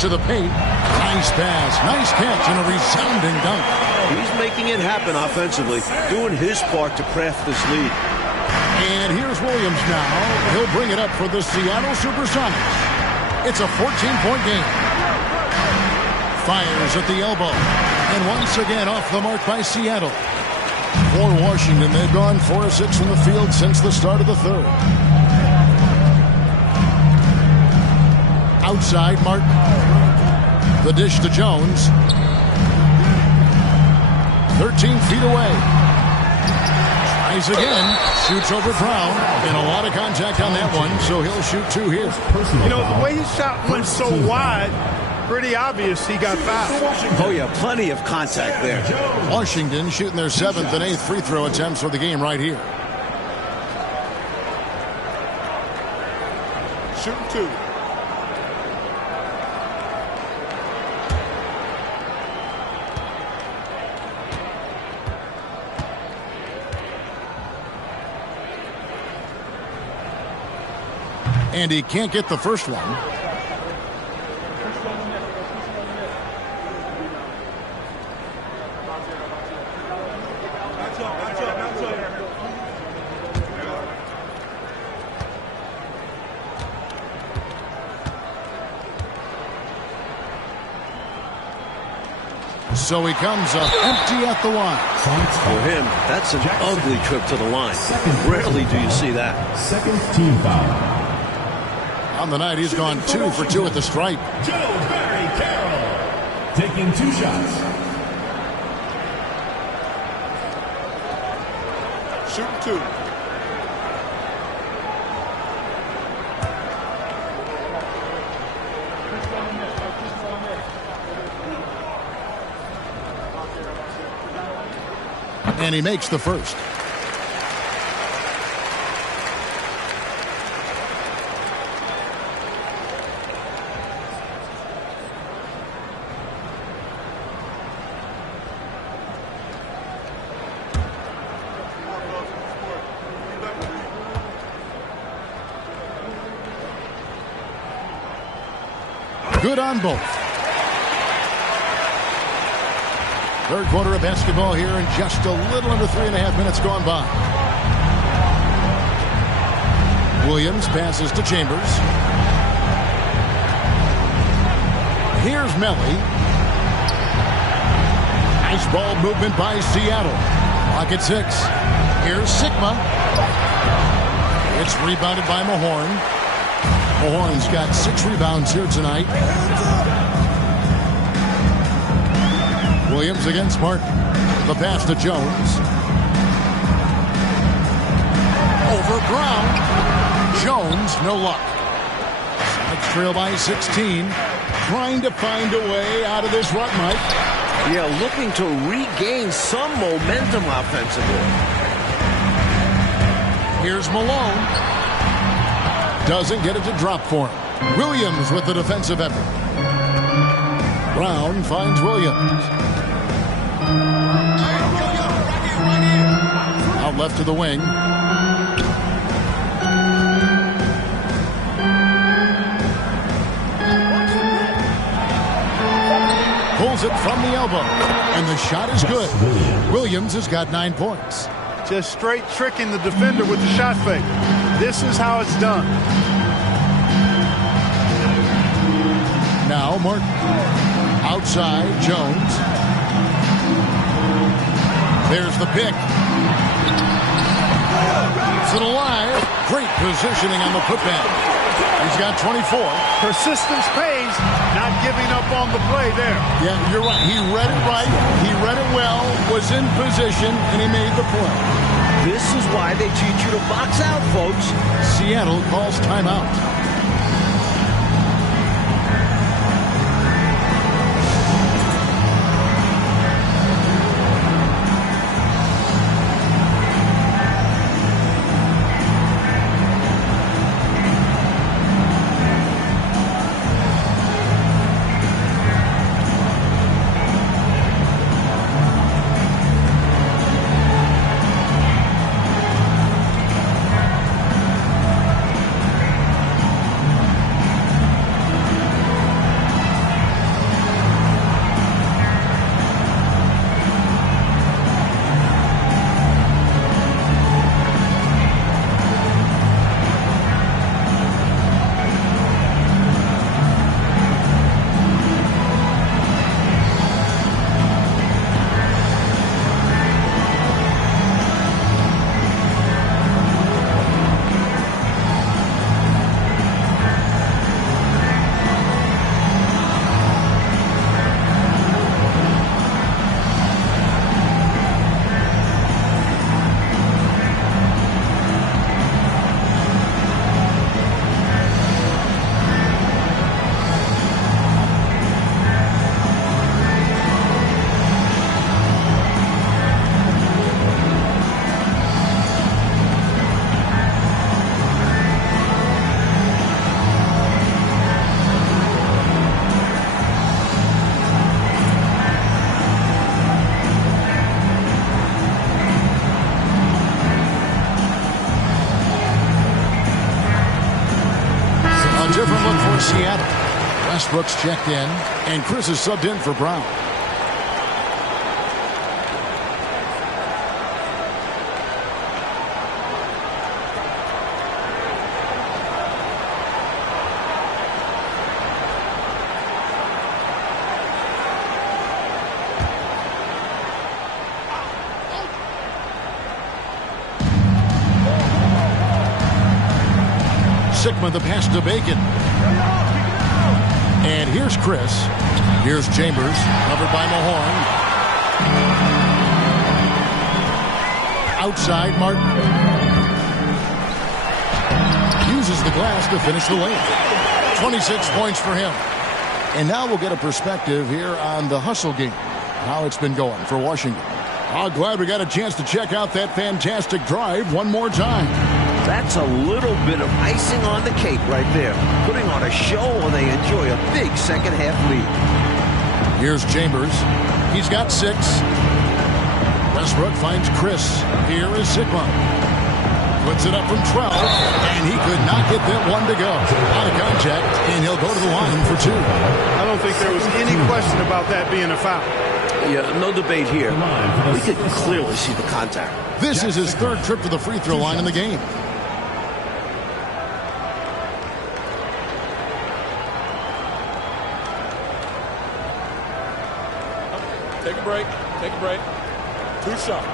To the paint. Nice pass. Nice catch and a resounding dunk. He's making it happen offensively, doing his part to craft this lead. And here's Williams now. He'll bring it up for the Seattle Supersonics. It's a 14-point game. Fires at the elbow. And once again off the mark by Seattle. For Washington, they've gone 4 of 6 from the field since the start of the third. Outside, Martin. The dish to Jones. 13 feet away. Tries again. Shoots over Brown. And a lot of contact on that one, so he'll shoot 2 here. You know, the way his shot went so wide, pretty obvious he got fouled. Oh, yeah, plenty of contact there. Washington shooting their 7th and 8th free throw attempts for the game right here. Shooting 2. And he can't get the first one. So he comes up empty at the line. For him, that's an ugly trip to the line. Rarely do you see that. Second team foul. On the night, he's gone 2 for 2 at the stripe. Joe Barry Carroll taking 2 shots. Shooting 2. And he makes the first. Good on both. Third quarter of basketball here, and just a little under 3.5 minutes gone by. Williams passes to Chambers. Here's Melly. Nice ball movement by Seattle. Clock at 6. Here's Sigma. It's rebounded by Mahorn. Mahorn's got 6 rebounds here tonight. Williams against Martin. The pass to Jones. Over Brown. Jones, no luck. Sox trail by 16. Trying to find a way out of this rut, Mike. Yeah, looking to regain some momentum offensively. Here's Malone. Doesn't get it to drop for him. Williams with the defensive effort. Brown finds Williams. Out left to the wing. Pulls it from the elbow. And the shot is good. Williams has got 9 points. Just straight tricking the defender with the shot fake. This is how it's done. Now Martin. Outside, Jones. There's the pick. Keeps it alive. Great positioning on the putback. He's got 24. Persistence pays, not giving up on the play there. Yeah, you're right. He read it right. He read it well, was in position, and he made the play. This is why they teach you to box out, folks. Seattle calls timeout. Seattle. Westbrook's checked in, and Chris is subbed in for Brown. Sigma the pass to Bacon. And here's Chris. Here's Chambers, covered by Mahorn. Outside, Martin. Uses the glass to finish the lane. 26 points for him. And now we'll get a perspective here on the hustle game. How it's been going for Washington. Oh, glad we got a chance to check out that fantastic drive one more time. That's a little bit of icing on the cake right there. Putting on a show while they enjoy a big second half lead. Here's Chambers. He's got 6. Westbrook finds Chris. Here is Sigma. Puts it up from 12, and he could not get that one to go. Out of contact, and he'll go to the line for 2. I don't think there was any question about that being a foul. Yeah, no debate here. We could clearly see the contact. This is his 3rd trip to the free throw line in the game. Take a break. Take a break. 2 shots.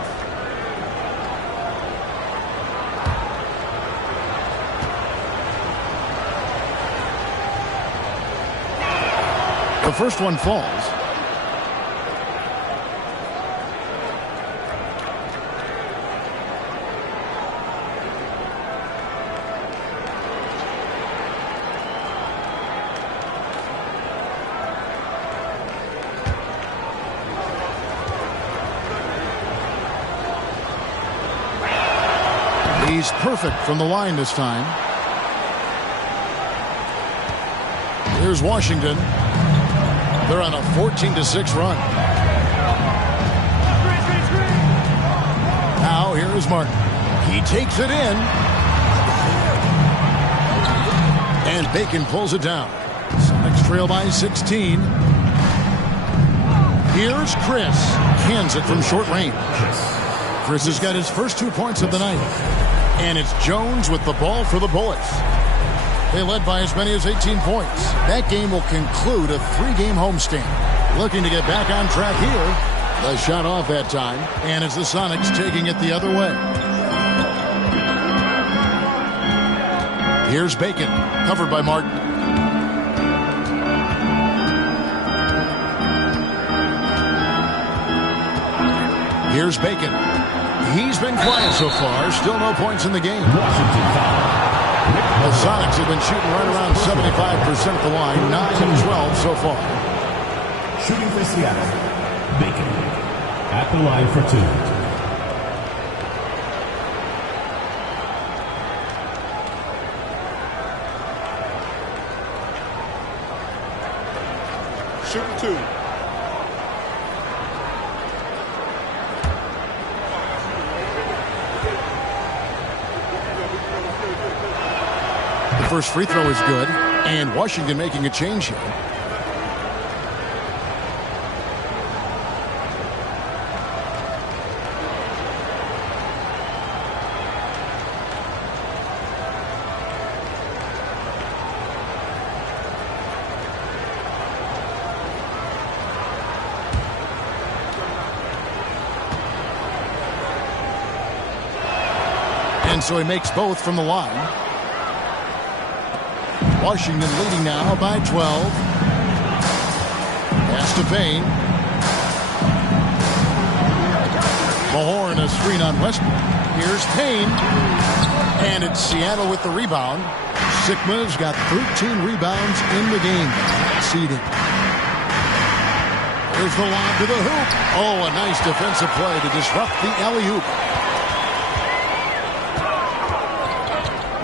The first one falls. He's perfect from the line this time. Here's Washington. They're on a 14-6 run. Now here is Martin. He takes it in. And Bacon pulls it down. Sonics trail by 16. Here's Chris. Hands it from short range. Chris has got his first 2 points of the night. And it's Jones with the ball for the Bullets. They led by as many as 18 points. That game will conclude a 3-game homestand. Looking to get back on track here. The shot off that time. And it's the Sonics taking it the other way. Here's Bacon, covered by Martin. Here's Bacon. He's been quiet so far. Still no points in the game. The Sonics have been shooting right around 75% at the line. 9 of 12 so far. Shooting for Seattle. Bacon at the line for 2. Shooting 2. The first free throw is good, and Washington making a change here. And so he makes both from the line. Washington leading now by 12. Pass to Payne. Mahorn a screen on Westbrook. Here's Payne. And it's Seattle with the rebound. Sigma's got 13 rebounds in the game. Seeding. Here's the lob to the hoop. Oh, a nice defensive play to disrupt the alley-oop.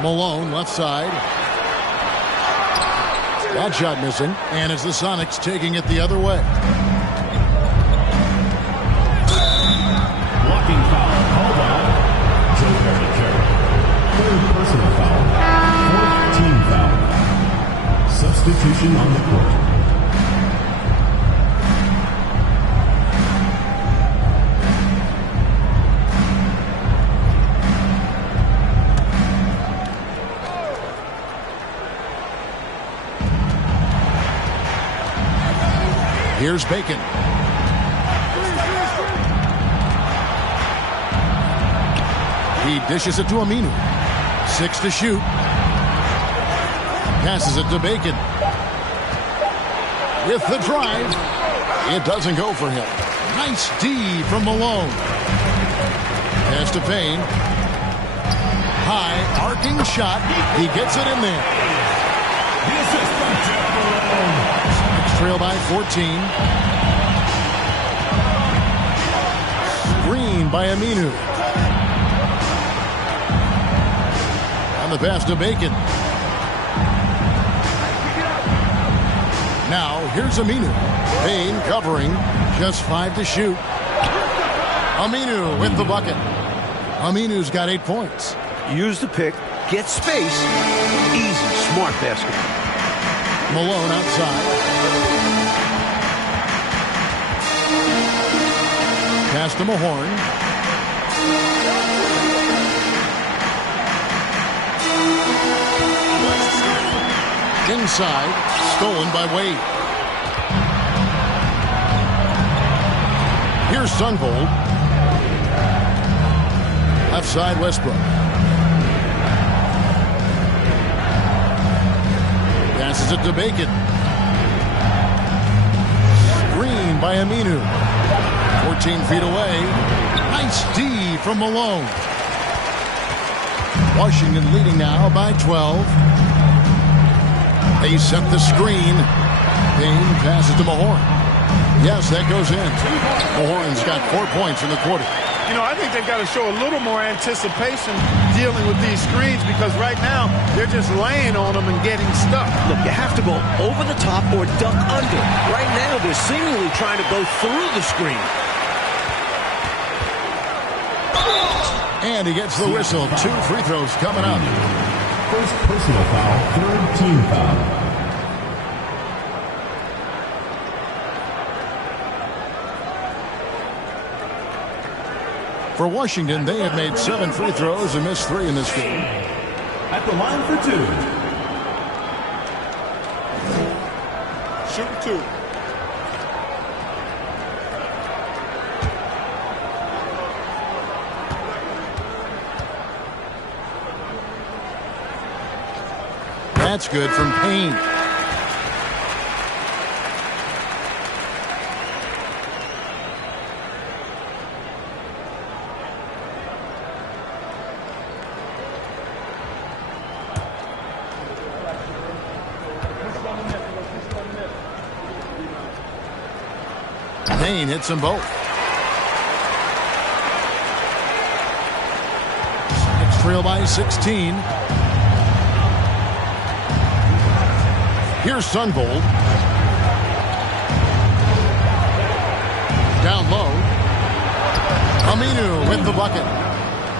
Malone, left side. That shot missing, and it's the Sonics taking it the other way. Blocking foul called on Joe Carroll. 3rd personal foul. 4th team foul. Action on the court. Here's Bacon. He dishes it to Aminu. 6 to shoot. Passes it to Bacon. With the drive. It doesn't go for him. Nice D from Malone. Pass to Payne. High, arcing shot. He gets it in there. The assist from Jeff Malone. Sonics trail by 14. Screen by Aminu. On the pass to Bacon. Now, here's Aminu. Payne covering. Just 5 to shoot. Aminu with the bucket. Aminu's got 8 points. Use the pick, get space. Easy, smart basketball. Malone outside. Pass to Mahorn. Inside, stolen by Wade. Here's Sunvold. Left side, Westbrook. Passes it to Bacon. Screen by Aminu. 14 feet away. Nice D from Malone. Washington leading now by 12. They set the screen. Payne passes to Mahorn. Yes, that goes in. Mahorn's got 4 points in the quarter. You know, I think they've got to show a little more anticipation dealing with these screens because right now they're just laying on them and getting stuck. Look, you have to go over the top or duck under. Right now, they're seemingly trying to go through the screen. And he gets the whistle. 2 free throws coming up. First personal foul, third team foul. For Washington, they have made 7 free throws and missed 3 in this game. At the line for 2. Shoot 2. That's good from Payne. Payne hits them both. Sonics trail by 16. Here's Sunvold. Down low. Aminu with the bucket.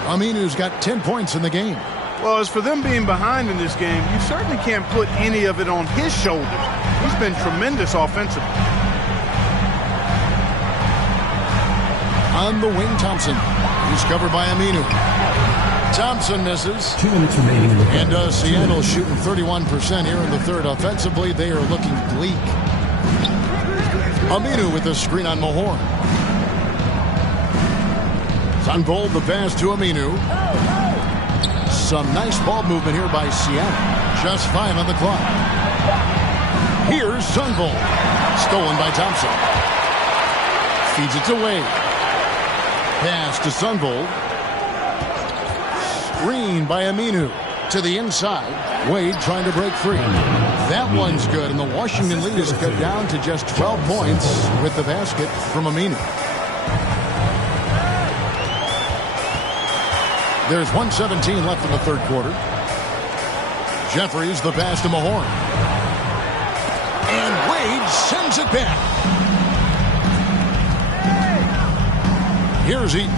Aminu's got 10 points in the game. Well, as for them being behind in this game, you certainly can't put any of it on his shoulders. He's been tremendous offensively. On the wing, Thompson. He's covered by Aminu. Thompson misses. 2 minutes remaining in the And Seattle shooting 31% here in the third. Offensively, they are looking bleak. Aminu with the screen on Mahorn. Sunvold the pass to Aminu. Some nice ball movement here by Seattle. Just 5 on the clock. Here's Sunvold. Stolen by Thompson. Feeds it to Wade. Pass to Sunvold. Screen by Aminu. To the inside. Wade trying to break free. That one's good, and the Washington lead is cut down to just 12 points with the basket from Aminu. There's 1:17 left in the third quarter. Jeffries the pass to Mahorn. And Wade sends it back. Here's Eaton.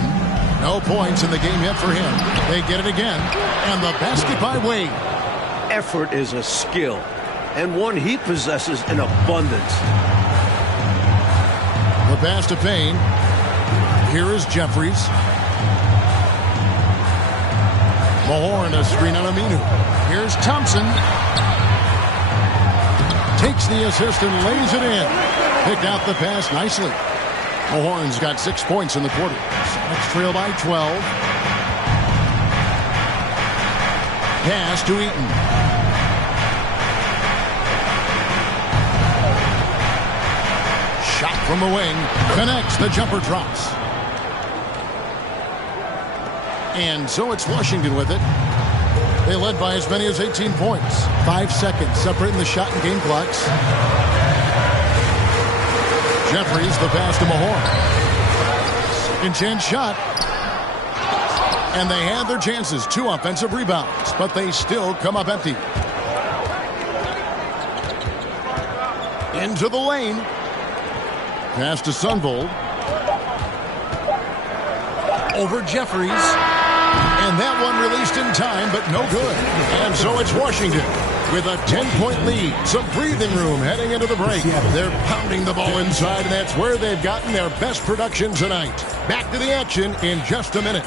No points in the game yet for him. They get it again. And the basket by Wade. Effort is a skill. and one he possesses in abundance. The pass to Payne. Here is Jeffries. Mahorn, a screen on Aminu. Here's Thompson. Takes the assist and lays it in. Picked out the pass nicely. Mahorn's got 6 points in the quarter. Sonics trail by 12. Pass to Eaton. Shot from the wing. Connects. The jumper drops. And so it's Washington with it. They led by as many as 18 points. 5 seconds separating the shot and game clocks. Jeffries, the pass to Mahorn. Second chance shot. And they had their chances. 2 offensive rebounds, but they still come up empty. Into the lane. Pass to Sunvold. Over Jeffries. And that one released in time, but no good. And so it's Washington with a 10-point lead. Some breathing room heading into the break. They're pounding the ball inside, and that's where they've gotten their best production tonight. Back to the action in just a minute.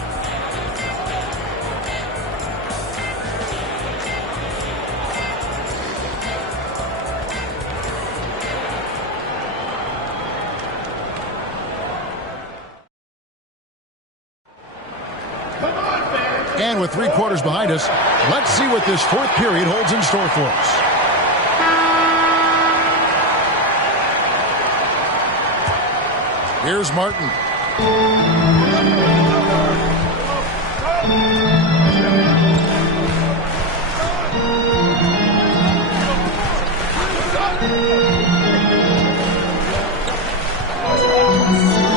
And with 3 quarters behind us, let's see what this 4th period holds in store for us. Here's Martin.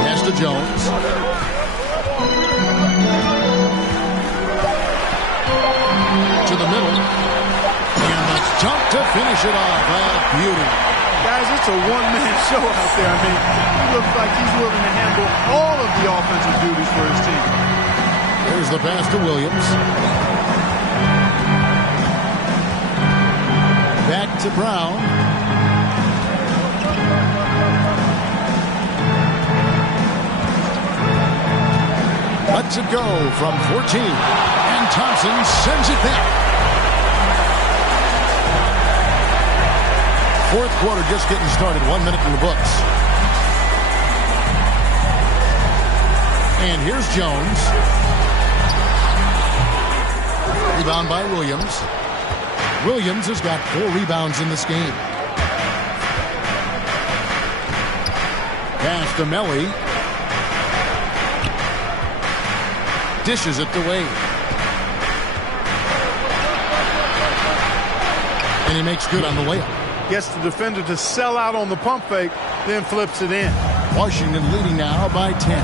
Pass to Jones. To the middle. And the jump to finish it off. Beauty. Guys, it's a one-man show out there. I mean, he looks like he's willing to handle all of the offensive duties for his team. Here's the pass to Williams. Back to Brown. Lets it go from 14. And Thompson sends it back. 4th quarter just getting started. 1 minute in the books. And here's Jones. Rebound by Williams. Williams has got 4 rebounds in this game. Pass to Melly. Dishes it to Wade. And he makes good on the layup. Gets the defender to sell out on the pump fake, then flips it in. Washington leading now by 10.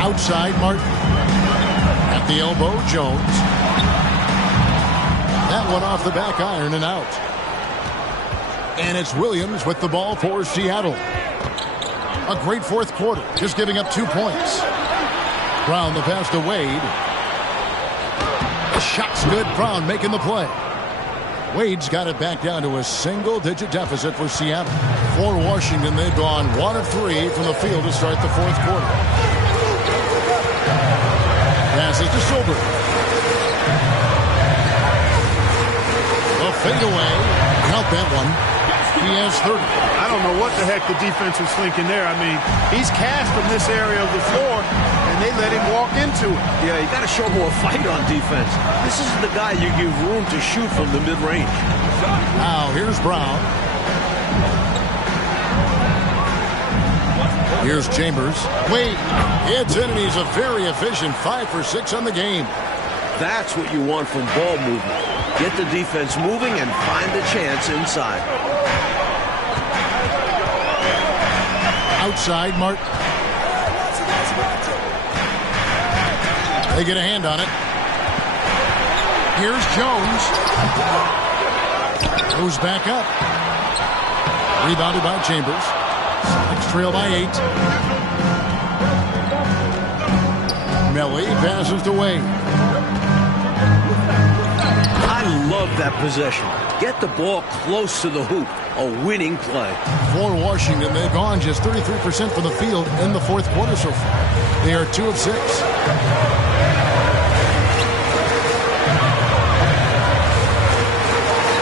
Outside Martin. At the elbow, Jones. That one off the back iron and out. And it's Williams with the ball for Seattle. A great 4th quarter, just giving up 2 points. Brown the pass to Wade. The shot's good. Brown making the play. Wade's got it back down to a single-digit deficit for Seattle. For Washington, they've gone 1 of 3 from the field to start the 4th quarter. Passes to Silver. The fadeaway. Count that one. He has 30. I don't know what the heck the defense was thinking there. I mean, he's cast from this area of the floor, and they let him walk into it. Yeah, you got to show more fight on defense. This isn't the guy you give room to shoot from the mid-range. Now, here's Brown. Here's Chambers. Wade hits in, and he's a very efficient 5 for 6 on the game. That's what you want from ball movement. Get the defense moving and find a chance inside. Outside, Martin. They get a hand on it. Here's Jones. Goes back up. Rebounded by Chambers. Sonics trail by 8. Melly passes to Wade. love that possession. Get the ball close to the hoop. A winning play. For Washington, they've gone just 33% from the field in the fourth quarter so far. They are 2 of 6.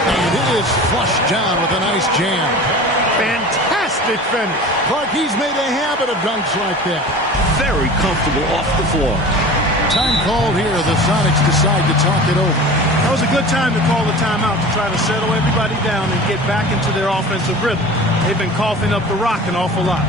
And it is flushed down with a nice jam. Fantastic finish. Clark, he's made a habit of dunks like that. Very comfortable off the floor. Time called here. The Sonics decide to talk it over. That was a good time to call the timeout to try to settle everybody down and get back into their offensive rhythm. They've been coughing up the rock an awful lot.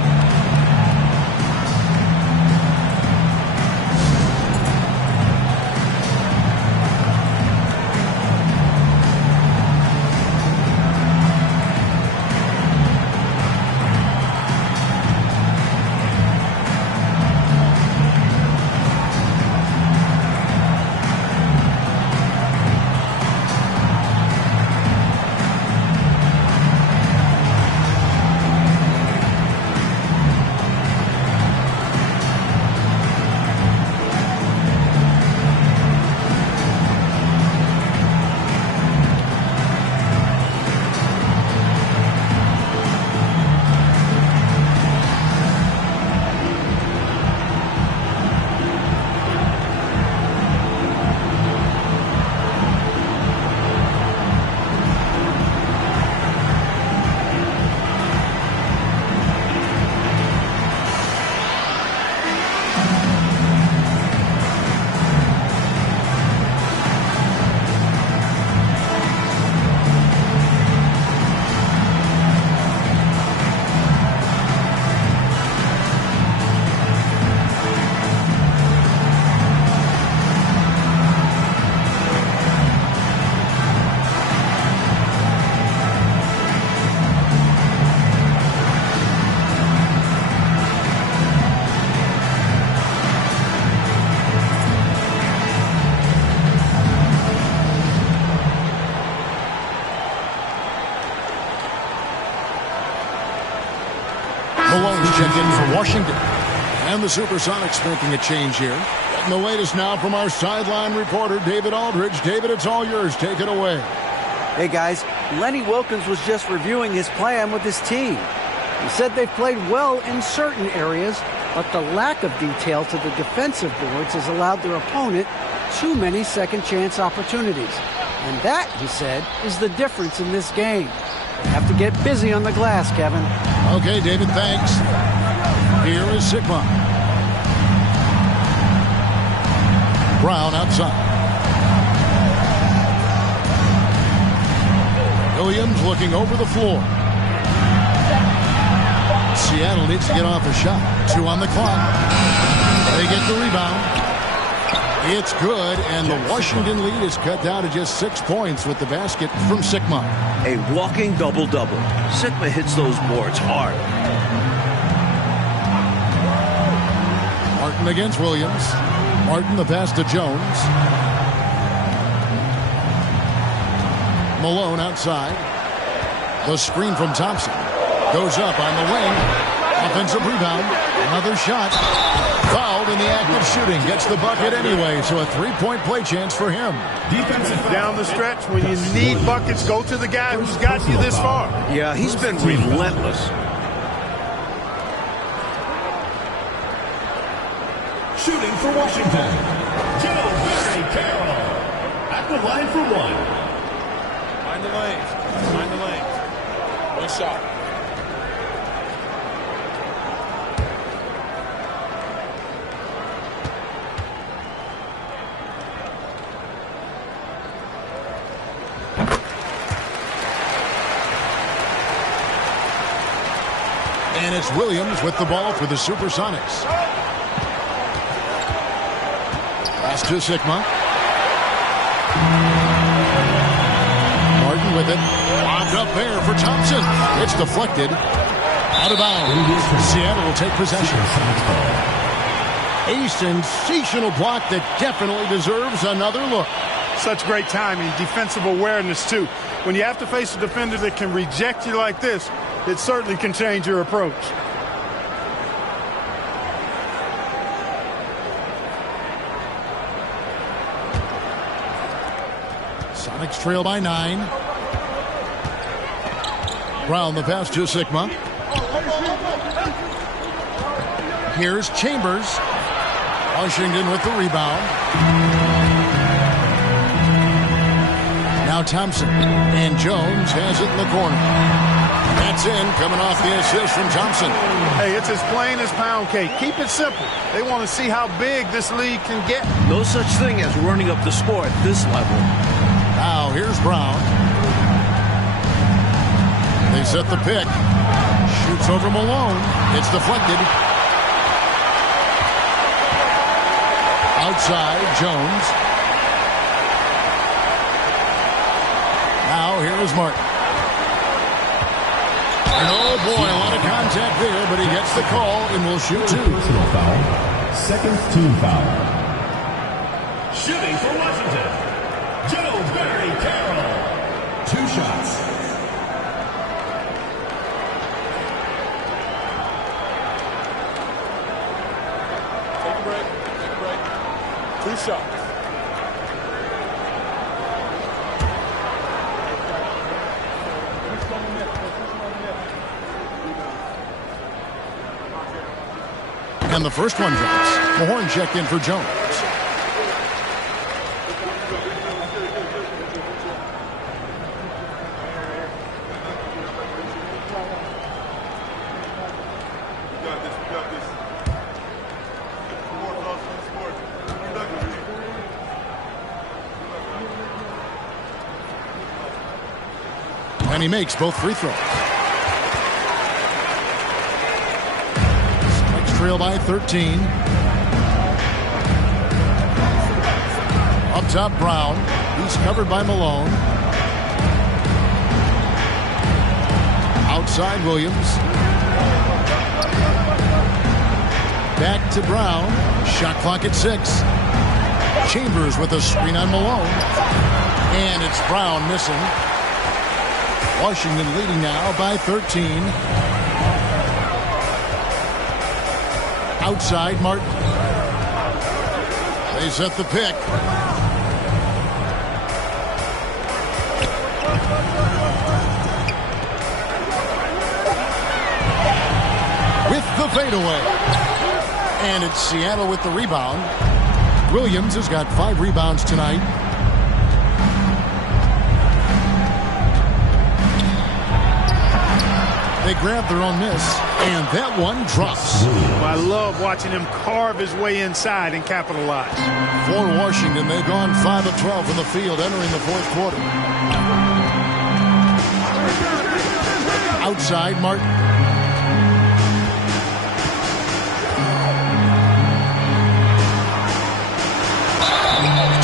Malone's checked in for Washington. And the Supersonics making a change here. Getting the latest now from our sideline reporter, David Aldridge. David, it's all yours. Take it away. Hey, guys. Lenny Wilkins was just reviewing his plan with his team. He said they've played well in certain areas, but the lack of detail to the defensive boards has allowed their opponent too many second-chance opportunities. And that, he said, is the difference in this game. They have to get busy on the glass, Kevin. Okay, David, thanks. Here is Sigma. Brown outside. Williams looking over the floor. Seattle needs to get off a shot. 2 on the clock. They get the rebound. It's good, and the Washington lead is cut down to just 6 points with the basket from Sigma. A walking double-double. Sigma hits those boards hard. Martin against Williams. Martin the pass to Jones. Malone outside. The screen from Thompson. Goes up on the wing. Offensive rebound. Another shot. Fouled in the act of shooting. Gets the bucket anyway, so a 3-point play chance for him. Down the stretch, when you need buckets, go to the guy who's gotten you this far. Yeah, he's been relentless. Shooting for Washington, Joe Barry Carroll at the line for 1. Find the lanes. Find the lanes. One shot. And it's Williams with the ball for the Supersonics. Pass to Sigma. Martin with it. Lobbed up there for Thompson. It's deflected. Out of bounds. Seattle will take possession. A sensational block that definitely deserves another look. Such great timing, defensive awareness, too. When you have to face a defender that can reject you like this, it certainly can change your approach. Sonics trail by 9. Brown the pass to Sigma. Here's Chambers. Washington with the rebound. Now Thompson. And Jones has it in the corner. That's in, coming off the assist from Thompson. Hey, it's as plain as pound cake. Keep it simple. They want to see how big this lead can get. No such thing as running up the score at this level. Now here's Brown. They set the pick. Shoots over Malone. It's deflected. Outside, Jones. Now here is Martin. And oh boy, a lot of contact there, but he gets the call and will shoot 2. Personal foul. Second team foul. Shooting for Washington, Joe Barry Carroll. 2 shots. Take a break. Take a break. 2 shots. And the first one drops. Mahorn checked in for Jones. And he makes both free throws. Trail by 13. Up top, Brown. He's covered by Malone. Outside, Williams. Back to Brown. Shot clock at 6. Chambers with a screen on Malone. And it's Brown missing. Washington leading now by 13. Outside, Martin. They set the pick. With the fadeaway. And it's Seattle with the rebound. Williams has got 5 rebounds tonight. They grab their own miss, and that one drops. I love watching him carve his way inside and capitalize. For Washington, they've gone 5 of 12 from the field entering the fourth quarter. Outside, Martin.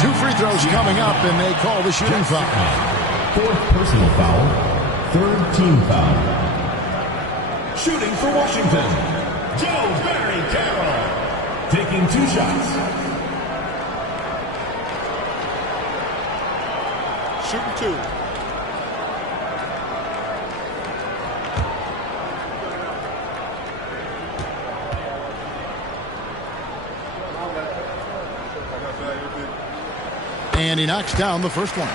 Two free throws coming up, and they call the shooting foul. 4th personal foul. 3rd team foul. Shooting for Washington, Joe Barry Carroll. Taking 2 shots. Shooting 2. And he knocks down the first one.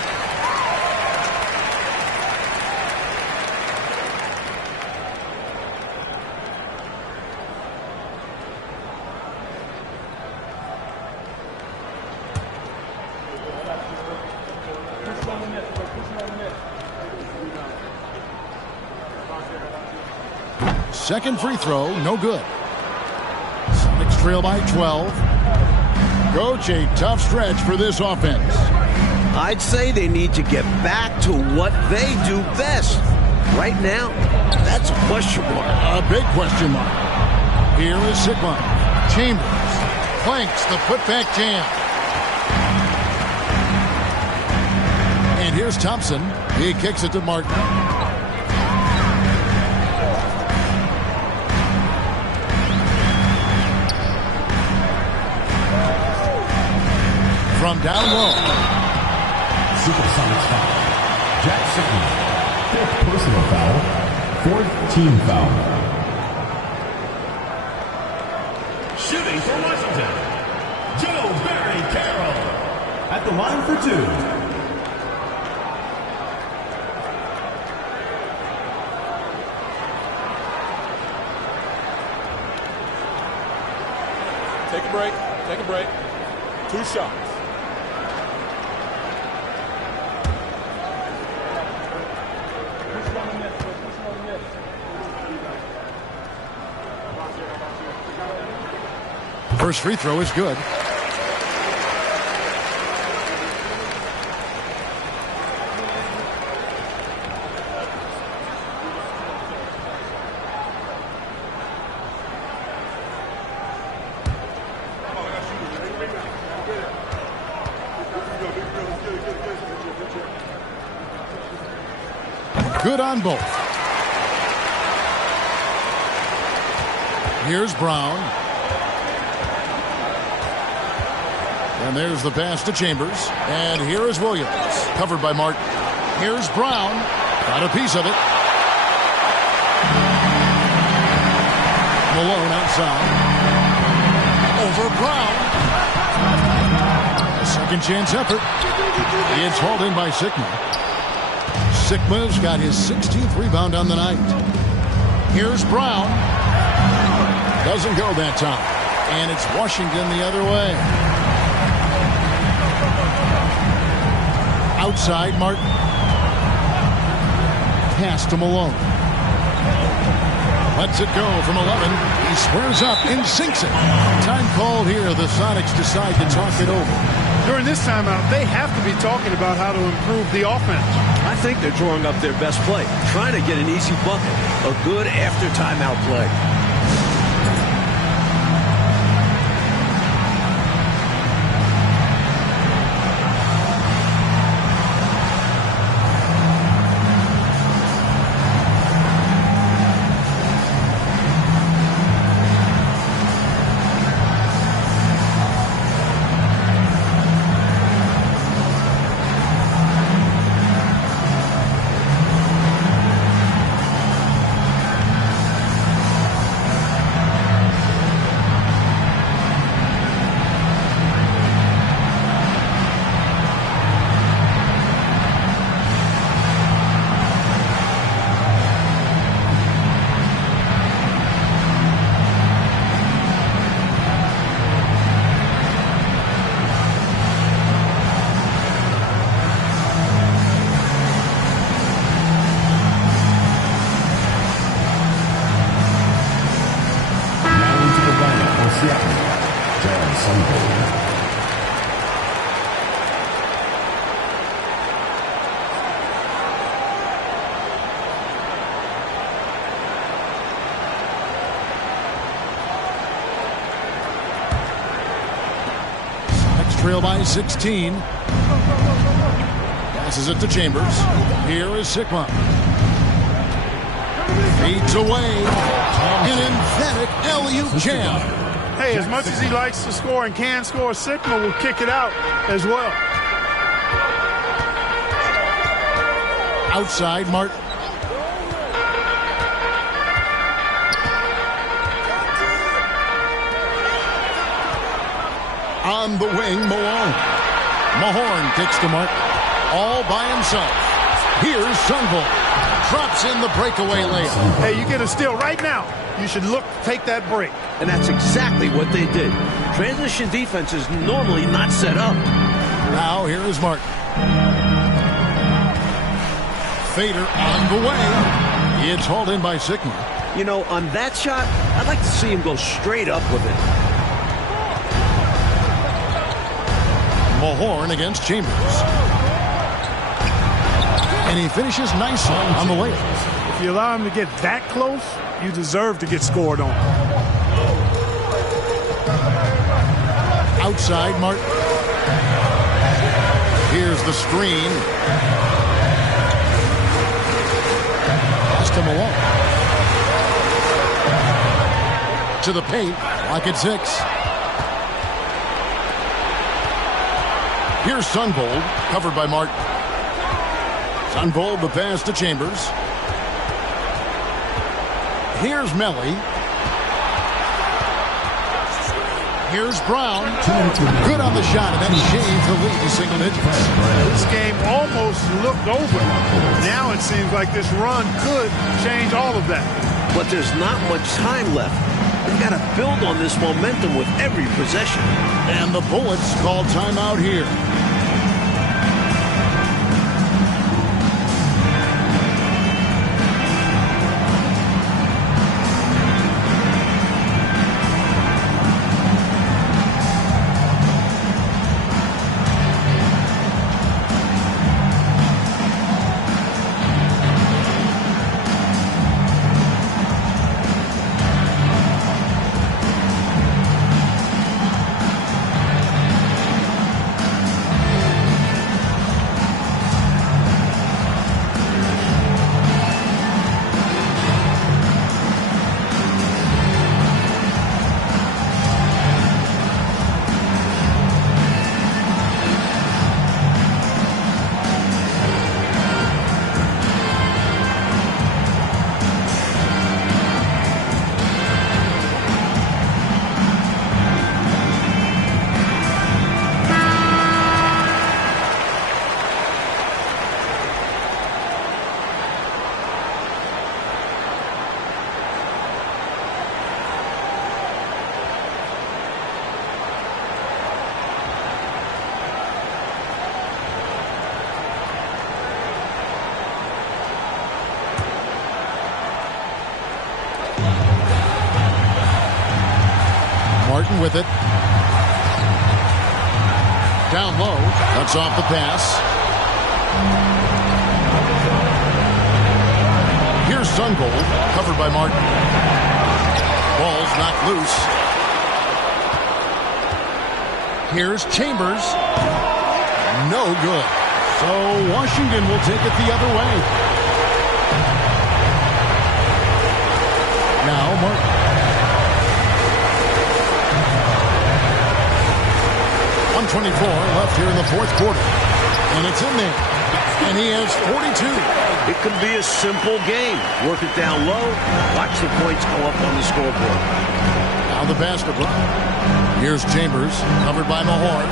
Second free throw, no good. Sonics trail by 12. Coach, a tough stretch for this offense. I'd say they need to get back to what they do best. Right now, that's a question mark. A big question mark. Here is Sigma. Chambers planks the putback jam. And here's Thompson. He kicks it to Martin. From down low. Supersonics foul. Jack Sigma. 5th personal foul. 4th team foul. Shooting for Washington, Joe Barry Carroll. At the line for 2. Take a break. Take a break. 2 shots. First free throw is good. Good on both. Here's Brown. And there's the pass to Chambers. And here is Williams. Covered by Martin. Here's Brown. Got a piece of it. Malone outside. Over Brown. A second chance effort. It's hauled in by Sigma. Sigma's got his 16th rebound on the night. Here's Brown. Doesn't go that time. And it's Washington the other way. Outside, Martin. Pass to Malone. Lets it go from 11. He squares up and sinks it. Time called here. The Sonics decide to talk it over. During this timeout, they have to be talking about how to improve the offense. I think they're drawing up their best play, trying to get an easy bucket, a good after timeout play. Trail by 16. Passes it to Chambers. Here is Sigma. Feeds away. An emphatic alley-oop jam. Hey, as much as he likes to score and can score, Sigma will kick it out as well. Outside, Martin. On the wing, Malone. Mahorn kicks to Martin. All by himself. Here's Turnbull. Drops in the breakaway layup. Hey, you get a steal right now. You should look to take that break. And that's exactly what they did. Transition defense is normally not set up. Now here is Martin. Fader on the way. It's hauled in by Sigma. You know, on that shot, I'd like to see him go straight up with it. Mahorn against Chambers. And he finishes nicely on the layup. If you allow him to get that close, you deserve to get scored on. Outside, Martin. Here's the screen. Pass to Malone. To the paint, like it's 6. Here's Sunvold, covered by Martin. Sunvold, the pass to Chambers. Here's Melly. Here's Brown. Good on the shot, and that shaves the lead to single digits. This game almost looked over. Now it seems like this run could change all of that. But there's not much time left. They got to build on this momentum with every possession. And the Bullets call timeout here. Martin with it. Down low. Cuts off the pass. Here's Sungold. Covered by Martin. Ball's knocked loose. Here's Chambers. No good. So Washington will take it the other way. Now Martin. 1:24 left here in the fourth quarter. And it's in there. And he has 42. It could be a simple game. Work it down low. Watch the points go up on the scoreboard. Now the pass to Brown. Here's Chambers. Covered by Mahorn.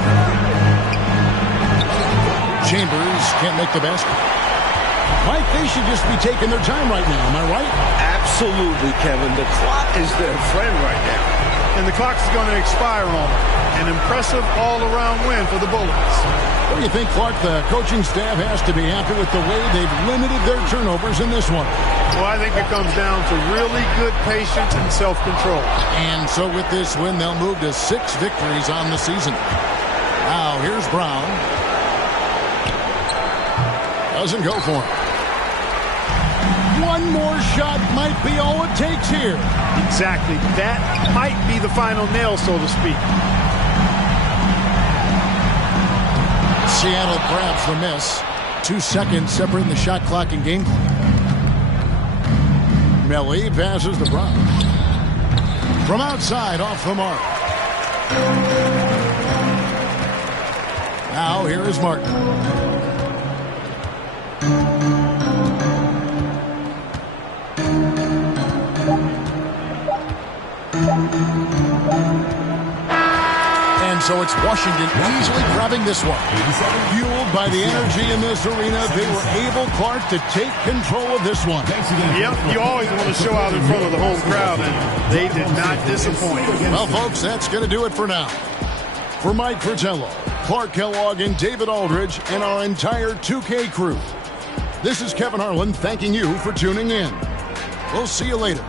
Chambers can't make the basket. Mike, they should just be taking their time right now. Am I right? Absolutely, Kevin. The clock is their friend right now. And the clock is going to expire on them. An impressive all-around win for the Bullets. What do you think, Clark? The coaching staff has to be happy with the way they've limited their turnovers in this one. Well, I think it comes down to really good patience and self-control. And so with this win, they'll move to 6 victories on the season. Now, here's Brown. Doesn't go for him. One more shot might be all it takes here. Exactly. That might be the final nail, so to speak. Seattle grabs the miss. 2 seconds separating the shot clock and game clock. Melly passes to Brown. From outside, off the mark. Now here is Martin. So it's Washington easily grabbing this one. Fueled by the energy in this arena, they were able, Clark, to take control of this one. Yep, you always want to show out in front of the home crowd, and they did not disappoint. Well, folks, that's going to do it for now. For Mike Fratello, Clark Kellogg, and David Aldridge, and our entire 2K crew, this is Kevin Harlan thanking you for tuning in. We'll see you later.